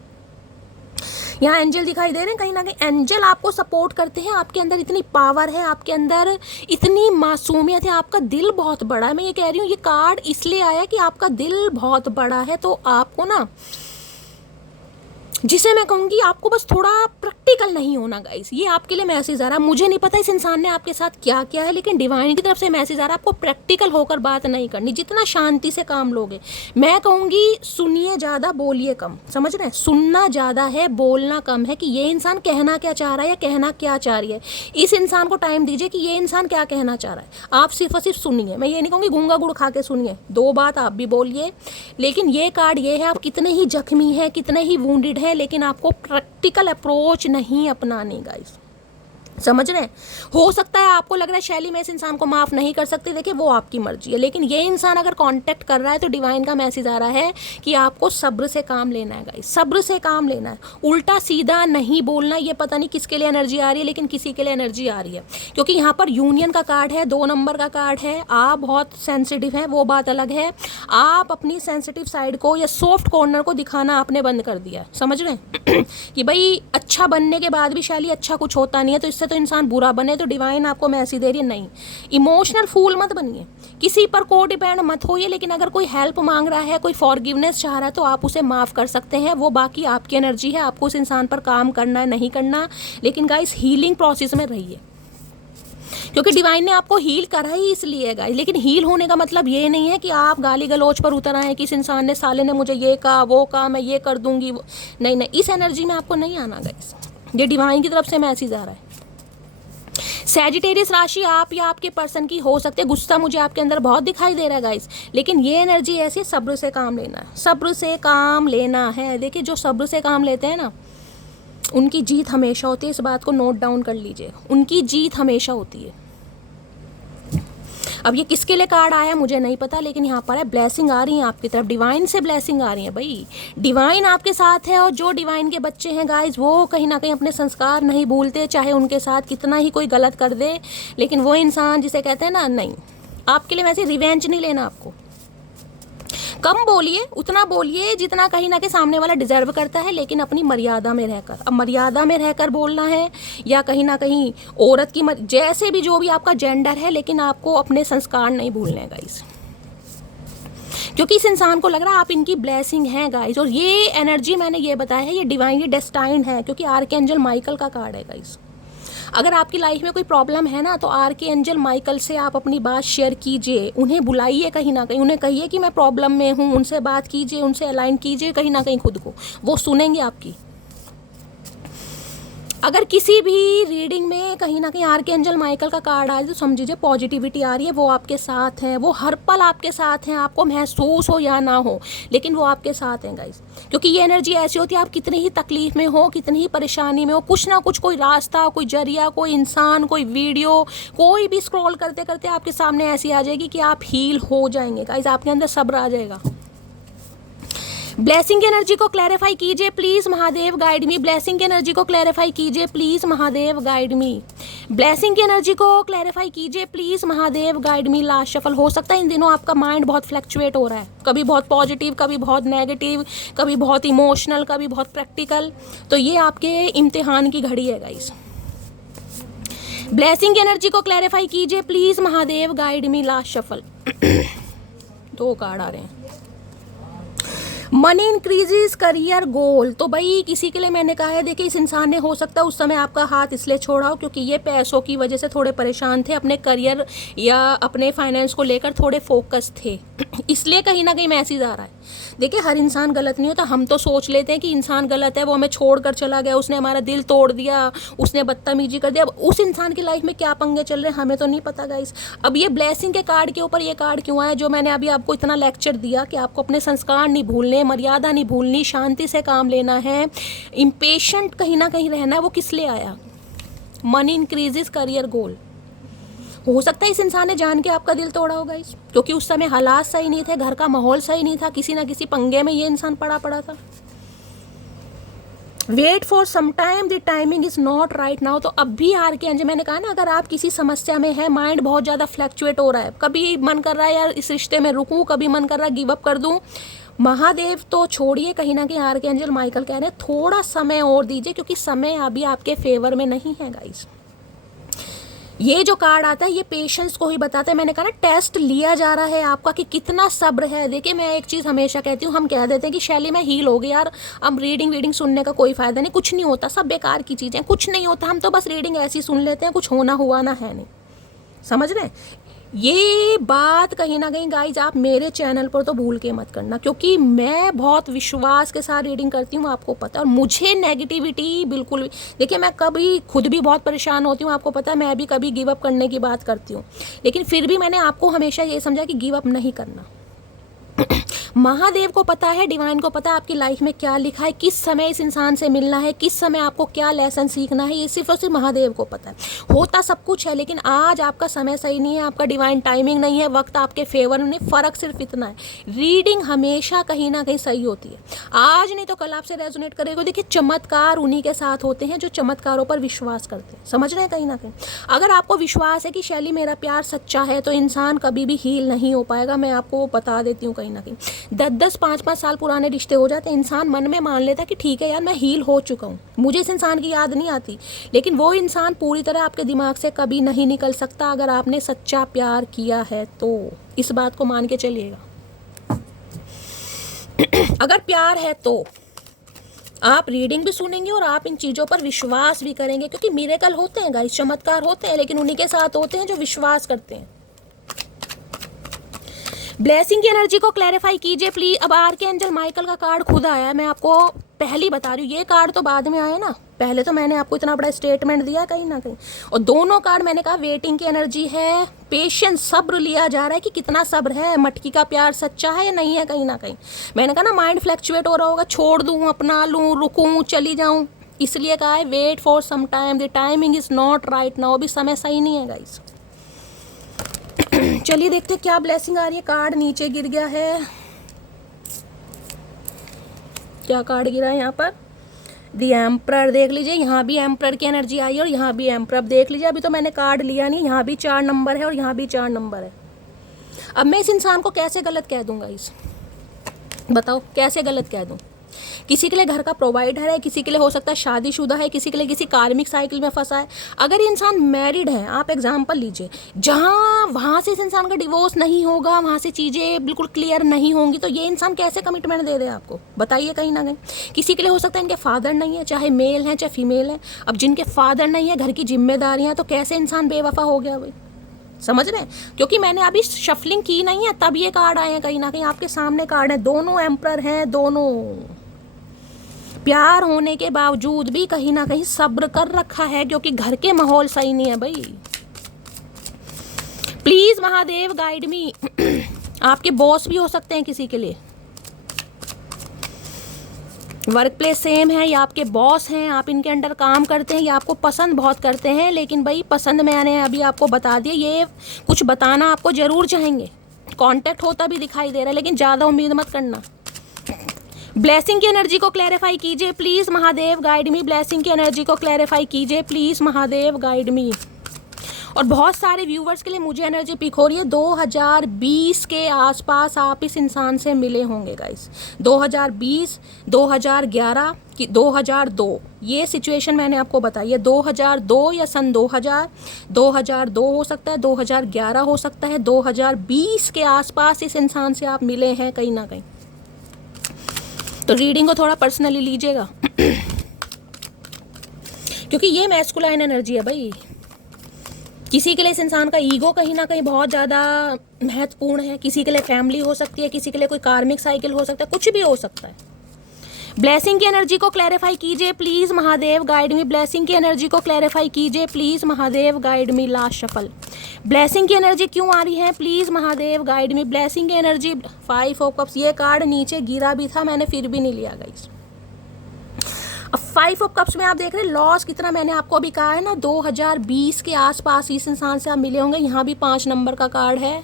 यहाँ एंजल दिखाई दे रहे हैं, कहीं ना कहीं एंजल आपको सपोर्ट करते हैं। आपके अंदर इतनी पावर है, आपके अंदर इतनी मासूमियत है, आपका दिल बहुत बड़ा है। मैं ये कह रही हूँ, ये कार्ड इसलिए आया कि आपका दिल बहुत बड़ा है। तो आपको ना, जिसे मैं कहूँगी, आपको बस थोड़ा प्रैक्टिकल नहीं होना गाइस। ये आपके लिए मैसेज आ रहा है। मुझे नहीं पता इस इंसान ने आपके साथ क्या किया है, लेकिन डिवाइन की तरफ से मैसेज आ रहा है, आपको प्रैक्टिकल होकर बात नहीं करनी। जितना शांति से काम लोगे, मैं कहूँगी सुनिए ज़्यादा बोलिए कम। समझ रहे हैं? सुनना ज़्यादा है, बोलना कम है, कि ये इंसान कहना क्या चाह रहा है या कहना क्या चाह रही है। इस इंसान को टाइम दीजिए कि ये इंसान क्या कहना चाह रहा है। आप सिर्फ और सिर्फ सुनिए। मैं ये नहीं कहूँगी गूंगा गुड़ खा के सुनिए, 2 बात आप भी बोलिए। लेकिन ये कार्ड ये है, आप कितने ही जख्मी हैं, कितने ही वुंडेड हैं, लेकिन आपको प्रैक्टिकल अप्रोच नहीं अपनानी गाइस। समझ रहे हैं? हो सकता है आपको लग रहा है शैली मैं इस इंसान को माफ़ नहीं कर सकती, देखिए वो आपकी मर्जी है, लेकिन ये इंसान अगर कांटेक्ट कर रहा है तो डिवाइन का मैसेज आ रहा है कि आपको सब्र से काम लेना है गाइस, सब्र से काम लेना है। उल्टा सीधा नहीं बोलना। ये पता नहीं किसके लिए एनर्जी आ रही है, लेकिन किसी के लिए एनर्जी आ रही है, क्योंकि यहाँ पर यूनियन का कार्ड है, 2 नंबर का कार्ड है। आप बहुत सेंसिटिव हैं, वो बात अलग है। आप अपनी सेंसिटिव साइड को या सॉफ्ट कॉर्नर को दिखाना आपने बंद कर दिया है। समझ रहे हैं? कि भाई अच्छा बनने के बाद भी शैली अच्छा कुछ होता नहीं है, तो इससे तो इंसान बुरा बने। तो डिवाइन आपको मैसेज दे रही है, नहीं, इमोशनल फूल मत बनिए, किसी पर को डिपेंड मत होइए। लेकिन अगर कोई हेल्प मांग रहा है, कोई फॉरगिवनेस चाह रहा है, तो आप उसे माफ़ कर सकते हैं। वो बाकी आपकी एनर्जी है, आपको उस इंसान पर काम करना है नहीं करना। लेकिन गाइस, हीलिंग प्रोसेस में रहिए, क्योंकि डिवाइन ने आपको हील करा ही इसलिए है गाइस। लेकिन हील होने का मतलब ये नहीं है कि आप गाली गलौज पर उतर आए कि इस इंसान ने, साले ने मुझे ये कहा, वो कहा, मैं ये कर दूंगी। नहीं नहीं, इस एनर्जी में आपको नहीं आना गाइस। ये डिवाइन की तरफ से मैसेज आ रहा है। सैजिटेरियस राशि आप या आपके पर्सन की हो सकती है। गुस्सा मुझे आपके अंदर बहुत दिखाई दे रहा है गाइस, लेकिन ये एनर्जी ऐसी, सब्र से काम लेना है, सब्र से काम लेना है। देखिए, जो सब्र से काम लेते हैं ना, उनकी जीत हमेशा होती है। इस बात को नोट डाउन कर लीजिए, उनकी जीत हमेशा होती है। अब ये किसके लिए कार्ड आया मुझे नहीं पता, लेकिन यहाँ पर है ब्लेसिंग आ रही है आपकी तरफ, डिवाइन से ब्लेसिंग आ रही है भाई। डिवाइन आपके साथ है, और जो डिवाइन के बच्चे हैं गाइस, वो कहीं ना कहीं अपने संस्कार नहीं भूलते, चाहे उनके साथ कितना ही कोई गलत कर दे। लेकिन वो इंसान जिसे कहते हैं ना, नहीं, आपके लिए वैसे रिवेंज नहीं लेना। आपको कम बोलिए, उतना बोलिए जितना कहीं ना कहीं सामने वाला डिजर्व करता है, लेकिन अपनी मर्यादा में रहकर। अब मर्यादा में रहकर बोलना है, या कहीं ना कहीं औरत की जैसे भी जो भी आपका जेंडर है, लेकिन आपको अपने संस्कार नहीं भूलने हैं गाइस, क्योंकि इस इंसान को लग रहा है आप इनकी ब्लेसिंग है गाइस। और ये एनर्जी मैंने ये बताया है, ये डिवाइनली डेस्टाइन्ड है, क्योंकि आर्कएंजल माइकल का कार्ड है गाइस। अगर आपकी लाइफ में कोई प्रॉब्लम है ना, तो आर्कएंजल माइकल से आप अपनी बात शेयर कीजिए, उन्हें बुलाइए, कहीं ना कहीं उन्हें कहिए कि मैं प्रॉब्लम में हूँ, उनसे बात कीजिए, उनसे अलाइन कीजिए कहीं ना कहीं खुद को, वो सुनेंगे आपकी। अगर किसी भी रीडिंग में कहीं ना कहीं आर्कएंजल माइकल का कार्ड आए, तो समझिए पॉजिटिविटी आ रही है, वो आपके साथ हैं, वो हर पल आपके साथ हैं, आपको महसूस हो या ना हो, लेकिन वो आपके साथ हैं गाइस। क्योंकि ये एनर्जी ऐसी होती है, आप कितनी ही तकलीफ में हो, कितनी ही परेशानी में हो, कुछ ना कुछ कोई रास्ता, कोई जरिया, कोई इंसान, कोई वीडियो, कोई भी स्क्रॉल करते करते आपके सामने ऐसी आ जाएगी कि आप हील हो जाएंगे गाइस, आपके अंदर सब्र आ जाएगा। ब्लेसिंग की एनर्जी को क्लैरिफाई कीजिए please, Mahadev guide me. Blessing की एनर्जी को क्लैरिफाई कीजिए please, Mahadev guide me. Blessing की एनर्जी को क्लैरिफाई कीजिए please, Mahadev guide me. Last shuffle. हो सकता है इन दिनों आपका माइंड बहुत फ्लक्चुएट हो रहा है, कभी बहुत पॉजिटिव, कभी बहुत नेगेटिव, कभी बहुत इमोशनल, कभी बहुत प्रैक्टिकल। तो ये आपके इम्तिहान की घड़ी है गाइस। ब्लेसिंग की एनर्जी को क्लैरिफाई कीजिए please, Mahadev guide me. Last shuffle. 2 card आ रहे हैं। मनी इंक्रीजेस करियर गोल, तो भाई किसी के लिए मैंने कहा है, देखिए इस इंसान ने हो सकता है उस समय आपका हाथ इसलिए छोड़ा हो क्योंकि ये पैसों की वजह से थोड़े परेशान थे, अपने करियर या अपने फाइनेंस को लेकर थोड़े फोकस थे इसलिए कहीं ना कहीं मैसेज आ रहा है। देखिए हर इंसान गलत नहीं होता, हम तो सोच लेते हैं कि इंसान गलत है, वो हमें छोड़ कर चला गया, उसने हमारा दिल तोड़ दिया, उसने बदतमीजी कर दिया। अब उस इंसान की लाइफ में क्या पंगे चल रहे हैं हमें तो नहीं पता गाइस। अब ये ब्लेसिंग के कार्ड के ऊपर ये कार्ड क्यों आया, जो मैंने अभी आपको इतना लेक्चर दिया कि आपको अपने संस्कार नहीं भूलने, मर्यादा नहीं भूलनी, शांति से काम लेना है, इम्पेशेंट कहीं ना कहीं रहना है, वो किस लिए आया? Money increases career goal. हो सकता है इस इंसान ने जान के आपका दिल तोड़ा होगा इस, क्योंकि उस समय हालात सही नहीं थे, घर का माहौल सही नहीं था, किसी ना किसी पंगे में ये इंसान पड़ा था। Wait for some time, the timing is not right now. तो अब भी हार के अंज, मैंने कहा ना, अगर आप किसी समस्या में है, माइंड बहुत ज़्यादा फ्लैक्चुएट हो रहा है, कभी मन कर रहा है यार इस रिश्ते में रुकूं, कभी मन कर रहा है गिव अप कर दूं, महादेव तो छोड़िए, कहीं ना कहीं आर के एंजल माइकल कह रहे हैं थोड़ा समय और दीजिए, क्योंकि समय अभी आपके फेवर में नहीं है गाइस। ये जो कार्ड आता है ये पेशेंस को ही बताता है। मैंने कहा ना, टेस्ट लिया जा रहा है आपका कि कितना सब्र है। देखिए मैं एक चीज़ हमेशा कहती हूँ, हम कह देते हैं कि शैली में हील हो गई यार, अब रीडिंग सुनने का कोई फ़ायदा नहीं, कुछ नहीं होता, सब बेकार की चीज़ें, कुछ नहीं होता, हम तो बस रीडिंग ऐसी सुन लेते हैं, कुछ होना हुआ ना है नहीं, समझ रहे हैं? ये बात कहीं ना कहीं गाइज आप मेरे चैनल पर तो भूल के मत करना, क्योंकि मैं बहुत विश्वास के साथ रीडिंग करती हूँ, आपको पता है, और मुझे नेगेटिविटी बिल्कुल भी, देखिए मैं कभी खुद भी बहुत परेशान होती हूँ, आपको पता है, मैं भी कभी गिव अप करने की बात करती हूँ, लेकिन फिर भी मैंने आपको हमेशा ये समझा कि गिव अप नहीं करना। महादेव को पता है, डिवाइन को पता है आपकी लाइफ में क्या लिखा है, किस समय इस इंसान से मिलना है, किस समय आपको क्या लेसन सीखना है, ये सिर्फ और सिर्फ महादेव को पता है। होता सब कुछ है, लेकिन आज आपका समय सही नहीं है, आपका डिवाइन टाइमिंग नहीं है, वक्त आपके फेवर में, फ़र्क सिर्फ इतना है। रीडिंग हमेशा कहीं ना कहीं सही होती है, आज नहीं तो कल आपसे रेजोनेट करेगा। देखिए चमत्कार उन्हीं के साथ होते हैं जो चमत्कारों पर विश्वास करते हैं, समझ रहे हैं? कहीं ना कहीं अगर आपको विश्वास है कि शैली मेरा प्यार सच्चा है, तो इंसान कभी भी हील नहीं हो पाएगा। मैं आपको बता देती हूँ, कहीं ना कहीं 10-10 5-5 साल पुराने रिश्ते हो जाते हैं, इंसान मन में मान लेता है कि ठीक है यार मैं हील हो चुका हूँ, मुझे इस इंसान की याद नहीं आती, लेकिन वो इंसान पूरी तरह आपके दिमाग से कभी नहीं निकल सकता अगर आपने सच्चा प्यार किया है तो। इस बात को मान के चलिएगा। अगर प्यार है तो आप रीडिंग भी सुनेंगे और आप इन चीज़ों पर विश्वास भी करेंगे, क्योंकि मिरेकल होते हैं गाइस, चमत्कार होते हैं, लेकिन उन्हीं के साथ होते हैं जो विश्वास करते हैं। ब्लेसिंग की एनर्जी को क्लैरिफाई कीजिए प्लीज। अब आर्कएंजल माइकल का कार्ड खुद आया है, मैं आपको पहली बता रही हूँ, ये कार्ड तो बाद में आया ना, पहले तो मैंने आपको इतना बड़ा स्टेटमेंट दिया कहीं ना कहीं, और दोनों कार्ड मैंने कहा वेटिंग की एनर्जी है, पेशेंस, सब्र लिया जा रहा है कि कितना सब्र है, मटकी का प्यार सच्चा है या नहीं है। कहीं ना कहीं मैंने कहा ना माइंड फ्लैक्चुएट हो रहा होगा, छोड़ दूँ, अपना लूँ, रुकूँ, चली जाऊँ, इसलिए कहा है wait for some time, the timing is not right now. अभी समय सही नहीं है गाइस। चलिए देखते क्या ब्लेसिंग आ रही है। कार्ड नीचे गिर गया है, क्या कार्ड गिरा है यहाँ पर? The emperor. देख लीजिए यहाँ भी एम्परर की एनर्जी आई है और यहाँ भी एम्परर। देख लीजिए अभी तो मैंने कार्ड लिया नहीं, यहाँ भी 4 नंबर है और यहाँ भी 4 नंबर है। अब मैं इस इंसान को कैसे गलत कह दूंगा इस, बताओ कैसे गलत कह दूं? किसी के लिए घर का प्रोवाइडर है, किसी के लिए हो सकता है शादीशुदा है, किसी के लिए किसी कार्मिक साइकिल में फंसा है। अगर ये इंसान मैरिड है, आप एग्जाम्पल लीजिए, जहाँ वहाँ से इस इंसान का डिवोर्स नहीं होगा, वहाँ से चीज़ें बिल्कुल क्लियर नहीं होंगी, तो ये इंसान कैसे कमिटमेंट दे दे आपको, बताइए? कहीं ना कहीं किसी के लिए हो सकता है इनके फादर नहीं है, चाहे मेल है चाहे फीमेल है। अब जिनके फादर नहीं है, घर की जिम्मेदारियाँ, तो कैसे इंसान बेवफा हो गया भाई, समझ रहे हैं? क्योंकि मैंने अभी शफलिंग की नहीं है तब ये कार्ड आए हैं, कहीं ना कहीं आपके सामने कार्ड है, दोनों एम्परर हैं, दोनों प्यार होने के बावजूद भी कहीं ना कहीं सब्र कर रखा है, क्योंकि घर के माहौल सही नहीं है भाई। प्लीज महादेव गाइड मी। आपके बॉस भी हो सकते हैं किसी के लिए, वर्क प्लेस सेम है या आपके बॉस हैं, आप इनके अंडर काम करते हैं या आपको पसंद बहुत करते हैं, लेकिन भाई पसंद मैंने अभी आपको बता दिया, ये कुछ बताना आपको जरूर चाहेंगे, कांटेक्ट होता भी दिखाई दे रहा है, लेकिन ज़्यादा उम्मीद मत करना। ब्लेसिंग की एनर्जी को क्लैरिफाई कीजिए please Mahadev guide me. Blessing की एनर्जी को क्लैरिफाई कीजिए प्लीज़ महादेव गाइड मी। और बहुत सारे व्यूवर्स के लिए मुझे एनर्जी पिक हो रही है 2020 के आसपास आप इस इंसान से मिले होंगे गाइस। 2020, 2011 कि 2002, ये सिचुएशन मैंने आपको बताई है। 2002 या सन 2002 हो सकता है, 2011 हो सकता है, 2020 के आसपास इस इंसान से आप मिले हैं कहीं ना कहीं। तो रीडिंग को थोड़ा पर्सनली लीजिएगा क्योंकि ये मैस्कुलाइन एनर्जी है भाई। किसी के लिए इस इंसान का ईगो कहीं ना कहीं बहुत ज़्यादा महत्वपूर्ण है, किसी के लिए फैमिली हो सकती है, किसी के लिए कोई कार्मिक साइकिल हो सकता है, कुछ भी हो सकता है। ब्लेसिंग की एनर्जी को क्लैरिफाई कीजिए please Mahadev, guide me. Blessing की एनर्जी को क्लैरिफाई कीजिए please Mahadev, guide me. Last shuffle. Blessing की एनर्जी क्यों आ रही है please Mahadev, guide me. Blessing की एनर्जी 5 ऑफ कप्स। ये कार्ड नीचे गिरा भी था, मैंने फिर भी नहीं लिया गाइस। अब 5 ऑफ कप्स में आप देख रहे हैं लॉस कितना, मैंने आपको अभी कहा है ना 2020 के आसपास इस इंसान से आप मिले होंगे। यहाँ भी 5 नंबर का कार्ड है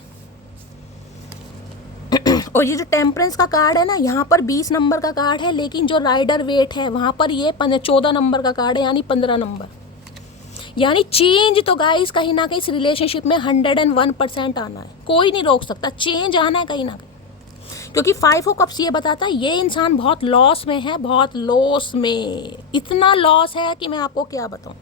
और ये जो टेम्परेंस का कार्ड है ना, यहाँ पर 20 नंबर का कार्ड है, लेकिन जो राइडर वेट है वहाँ पर ये 14 नंबर का कार्ड है, यानी 15 नंबर। यानी चेंज तो गाइस कहीं ना कहीं इस रिलेशनशिप में 101% आना है, कोई नहीं रोक सकता, चेंज आना है कहीं ना कहीं। क्योंकि 5 ऑफ कप्स ये बताता है ये इंसान बहुत लॉस में है, बहुत लॉस में, इतना लॉस है कि मैं आपको क्या बताऊं।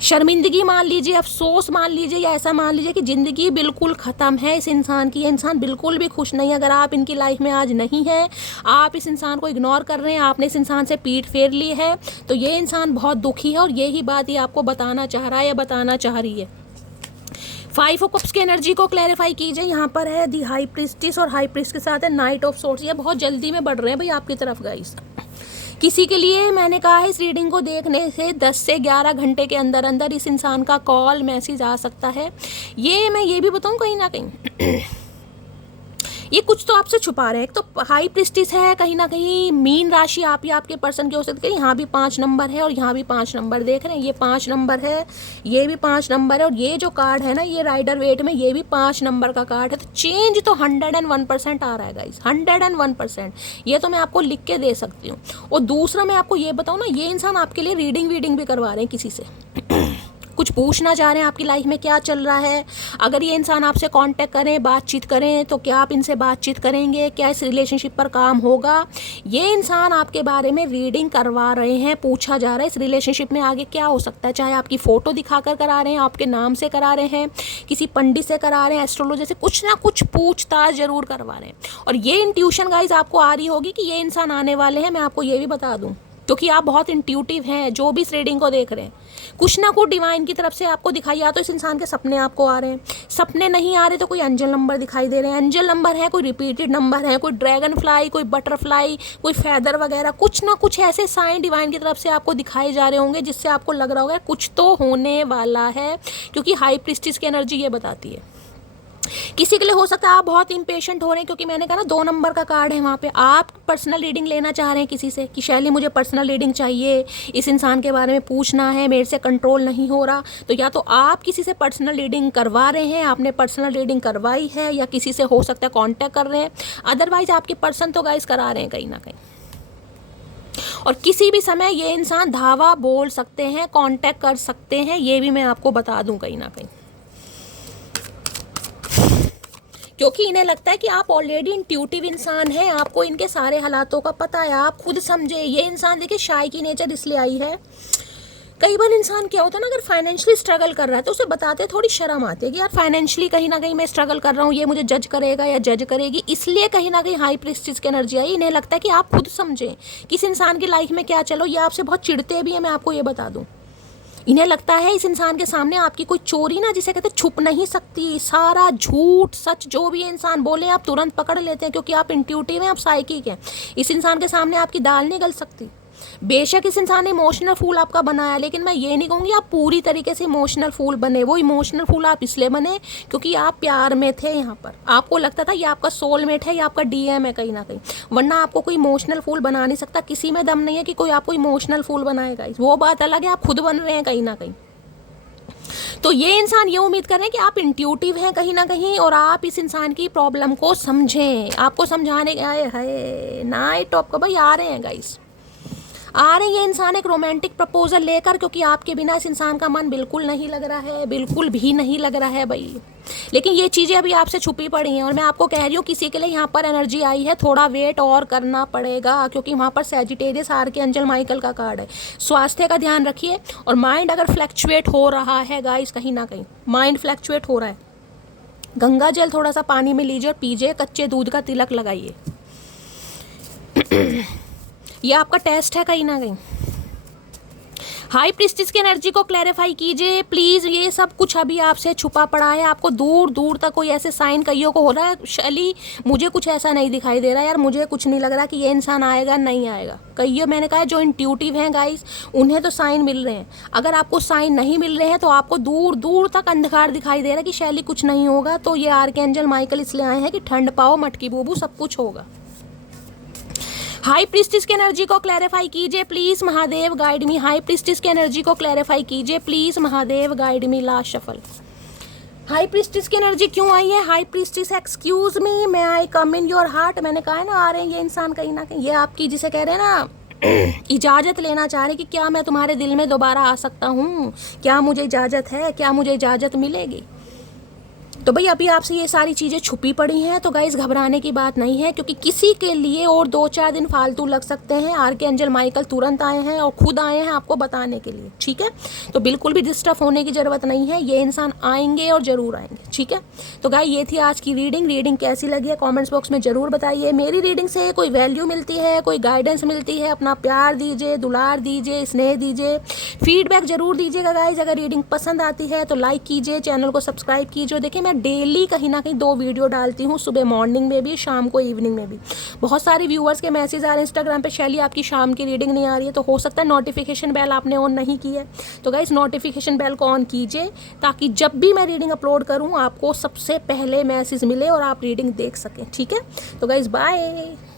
शर्मिंदगी मान लीजिए, अफसोस मान लीजिए, या ऐसा मान लीजिए कि ज़िंदगी बिल्कुल ख़त्म है इस इंसान की। ये इंसान बिल्कुल भी खुश नहीं है। अगर आप इनकी लाइफ में आज नहीं हैं, आप इस इंसान को इग्नोर कर रहे हैं, आपने इस इंसान से पीठ फेर ली है, तो ये इंसान बहुत दुखी है और यही बात ये आपको बताना चाह रहा है या बताना चाह रही है। 5 ऑफ कप्स की एनर्जी को क्लैरिफाई कीजिए। यहाँ पर है दी हाई प्रीस्टिस और हाई प्रीस्ट के साथ है नाइट ऑफ सोर्ट्स। ये बहुत जल्दी में बढ़ रहे हैं भाई आपकी तरफ गाइस। किसी के लिए मैंने कहा है इस रीडिंग को देखने से 10 से 11 घंटे के अंदर अंदर इस इंसान का कॉल मैसेज आ सकता है। ये मैं ये भी बताऊँ कहीं ना कहीं ये कुछ तो आपसे छुपा रहे हैं। एक तो हाई प्रीस्टिस है, कहीं ना कहीं मीन राशि आप या आपके पर्सन की हो सकती है। यहाँ भी 5 नंबर है और यहाँ भी 5 नंबर देख रहे हैं, ये 5 नंबर है, ये भी 5 नंबर है, और ये जो कार्ड है ना ये राइडर वेट में ये भी 5 नंबर का कार्ड है। तो चेंज तो 101% आ रहा है गाइस, 101%। ये तो मैं आपको लिख के दे सकती हूँ। और दूसरा मैं आपको ये बताऊँ ना, ये इंसान आपके लिए रीडिंग भी करवा रहे हैं किसी से कुछ पूछना चाह रहे हैं आपकी लाइफ में क्या चल रहा है। अगर ये इंसान आपसे कांटेक्ट करें, बातचीत करें, तो क्या आप इनसे बातचीत करेंगे, क्या इस रिलेशनशिप पर काम होगा। ये इंसान आपके बारे में रीडिंग करवा रहे हैं, पूछा जा रहा है इस रिलेशनशिप में आगे क्या हो सकता है। चाहे आपकी फ़ोटो दिखाकर करा रहे हैं, आपके नाम से करा रहे हैं, किसी पंडित से करा रहे हैं, एस्ट्रोलॉजर से, कुछ ना कुछ पूछताछ जरूर करवा रहे हैं। और ये इंट्यूशन गाइज आपको आ रही होगी कि ये इंसान आने वाले हैं। मैं आपको ये भी बता दूँ क्योंकि आप बहुत इंट्यूटिव हैं, जो भी इस रीडिंग को देख रहे हैं कुछ ना कुछ डिवाइन की तरफ से आपको दिखाई। या तो इस इंसान के सपने आपको आ रहे हैं, सपने नहीं आ रहे तो कोई एंजल नंबर दिखाई दे रहे हैं। एंजल नंबर है, कोई रिपीटेड नंबर है, कोई ड्रैगन फ्लाई, कोई बटरफ्लाई, कोई फैदर वगैरह, कुछ ना कुछ ऐसे साइन डिवाइन की तरफ से आपको दिखाए जा रहे होंगे जिससे आपको लग रहा होगा कुछ तो होने वाला है। क्योंकि हाई प्रीस्टिस की एनर्जी ये बताती है। किसी के लिए हो सकता है आप बहुत इम्पेशेंट हो रहे हैं, क्योंकि मैंने कहा ना 2 नंबर का कार्ड है वहाँ पे। आप पर्सनल रीडिंग लेना चाह रहे हैं किसी से कि शैली मुझे पर्सनल रीडिंग चाहिए, इस इंसान के बारे में पूछना है, मेरे से कंट्रोल नहीं हो रहा। तो या तो आप किसी से पर्सनल रीडिंग करवा रहे हैं, आपने पर्सनल रीडिंग करवाई है, या किसी से हो सकता है कॉन्टैक्ट कर रहे हैं। अदरवाइज आपके पर्सन तो गाइस करा रहे हैं कहीं ना कहीं। और किसी भी समय ये इंसान धावा बोल सकते हैं, कॉन्टैक्ट कर सकते हैं, ये भी मैं आपको बता दूँ कहीं ना कहीं। क्योंकि इन्हें लगता है कि आप ऑलरेडी इंट्यूटिव इंसान हैं, आपको इनके सारे हालातों का पता है, आप खुद समझे। ये इंसान देखिए शाय की नेचर इसलिए आई है। कई बार इंसान क्या होता है ना, अगर फाइनेंशियली स्ट्रगल कर रहा है तो उसे बताते थोड़ी शर्म आती है कि यार फाइनेंशियली कहीं ना कहीं मैं स्ट्रगल कर रहा हूँ, ये मुझे जज करेगा या जज करेगी। इसलिए कहीं ना कहीं हाई प्रीस्टिस की एनर्जी आई। इन्हें लगता है कि आप खुद समझें किस इंसान की लाइफ में क्या चलो। ये आपसे बहुत चिढ़ते भी हैं, मैं आपको ये बता दूँ। इन्हें लगता है इस इंसान के सामने आपकी कोई चोरी ना, जिसे कहते छुप नहीं सकती। सारा झूठ सच जो भी इंसान बोले आप तुरंत पकड़ लेते हैं, क्योंकि आप इंट्यूटिव हैं, आप साइकिक हैं। इस इंसान के सामने आपकी दाल नहीं गल सकती। बेशक इस इंसान ने इमोशनल फूल आपका बनाया, लेकिन मैं ये नहीं कहूँगी आप पूरी तरीके से इमोशनल फूल बने। वो इमोशनल फूल आप इसलिए बने क्योंकि आप प्यार में थे। यहाँ पर आपको लगता था ये आपका सोलमेट है, ये आपका डीएम है कहीं ना कहीं, वरना आपको कोई इमोशनल फूल बना नहीं सकता। किसी में दम नहीं है कि कोई आपको इमोशनल फूल बनाएगा, वो बात अलग है, आप खुद बन रहे हैं कहीं ना कहीं। तो ये इंसान ये उम्मीद कर रहे हैं कि आप इंट्यूटिव हैं कहीं ना कहीं, और आप इस इंसान की प्रॉब्लम को समझें। आपको समझाने के आए है नाइट ऑफ का भाई आ रहे हैं गाइस, आ रहे हैं ये इंसान एक रोमांटिक प्रपोजल लेकर, क्योंकि आपके बिना इस इंसान का मन बिल्कुल नहीं लग रहा है, बिल्कुल भी नहीं लग रहा है भाई। लेकिन ये चीज़ें अभी आपसे छुपी पड़ी हैं, और मैं आपको कह रही हूँ किसी के लिए यहाँ पर एनर्जी आई है, थोड़ा वेट और करना पड़ेगा, क्योंकि वहाँ पर सैजिटेरियस आर्कएंजल माइकल का कार्ड है। स्वास्थ्य का ध्यान रखिए। और माइंड अगर फ्लैक्चुएट हो रहा है गाइस, कहीं ना कहीं माइंड फ्लैक्चुएट हो रहा है, गंगा जल थोड़ा सा पानी में लीजिए और पीजिए, कच्चे दूध का तिलक लगाइए। ये आपका टेस्ट है कहीं ना कहीं। हाई प्रीस्टिस की एनर्जी को क्लैरिफाई कीजिए प्लीज़। ये सब कुछ अभी आपसे छुपा पड़ा है, आपको दूर दूर तक कोई ऐसे साइन कईयों को हो रहा है, शैली मुझे कुछ ऐसा नहीं दिखाई दे रहा यार, मुझे कुछ नहीं लग रहा कि ये इंसान आएगा नहीं आएगा। कईयों मैंने कहा जो इंट्यूटिव हैं गाइस, उन्हें तो साइन मिल रहे हैं। अगर आपको साइन नहीं मिल रहे हैं तो आपको दूर दूर तक अंधकार दिखाई दे रहा है कि शैली कुछ नहीं होगा। तो ये आर्कएंजल माइकल इसलिए आए हैं कि ठंड पाओ मटकी बूबू, सब कुछ होगा। हाई प्रीस्टिस की एनर्जी को क्लैरिफाई कीजिए please Mahadev guide me. High priestess की एनर्जी को क्लैरिफाई कीजिए please Mahadev guide me. Last shuffle. High priestess की एनर्जी क्यों आई है? हाई प्रीस्टिस एक्सक्यूज मी, मैं आई कम इन योर हार्ट। मैंने कहा है ना आ रहे हैं ये इंसान कहीं ना कहीं, ये आपकी जिसे कह रहे हैं ना इजाज़त लेना चाह रहे कि क्या मैं तुम्हारे दिल में दोबारा आ सकता हूँ, क्या मुझे इजाज़त है, क्या मुझे इजाज़त मिलेगी। तो भाई अभी आपसे ये सारी चीज़ें छुपी पड़ी हैं, तो गाइस घबराने की बात नहीं है, क्योंकि किसी के लिए और 2-4 दिन फालतू लग सकते हैं। आर्कएंजल माइकल तुरंत आए हैं और खुद आए हैं आपको बताने के लिए, ठीक है। तो बिल्कुल भी डिस्टर्ब होने की ज़रूरत नहीं है, ये इंसान आएंगे और ज़रूर आएंगे, ठीक है। तो गाइस ये थी आज की रीडिंग कैसी लगी है कॉमेंट्स बॉक्स में ज़रूर बताइए। मेरी रीडिंग से कोई वैल्यू मिलती है, कोई गाइडेंस मिलती है, अपना प्यार दीजिए, दुलार दीजिए, स्नेह दीजिए, फीडबैक ज़रूर दीजिएगा गाइस। अगर रीडिंग पसंद आती है तो लाइक कीजिए, चैनल को सब्सक्राइब कीजिए। देखिए मैं डेली कहीं ना कहीं 2 वीडियो डालती हूँ, सुबह मॉर्निंग में भी, शाम को इवनिंग में भी। बहुत सारे व्यूअर्स के मैसेज आ रहे हैं इंस्टाग्राम पे, शैली आपकी शाम की रीडिंग नहीं आ रही है। तो हो सकता है नोटिफिकेशन बेल आपने ऑन नहीं की है, तो गाइस नोटिफिकेशन बेल को ऑन कीजिए ताकि जब भी मैं रीडिंग अपलोड करूँ आपको सबसे पहले मैसेज मिले और आप रीडिंग देख सकें, ठीक है। तो गाइस बाय।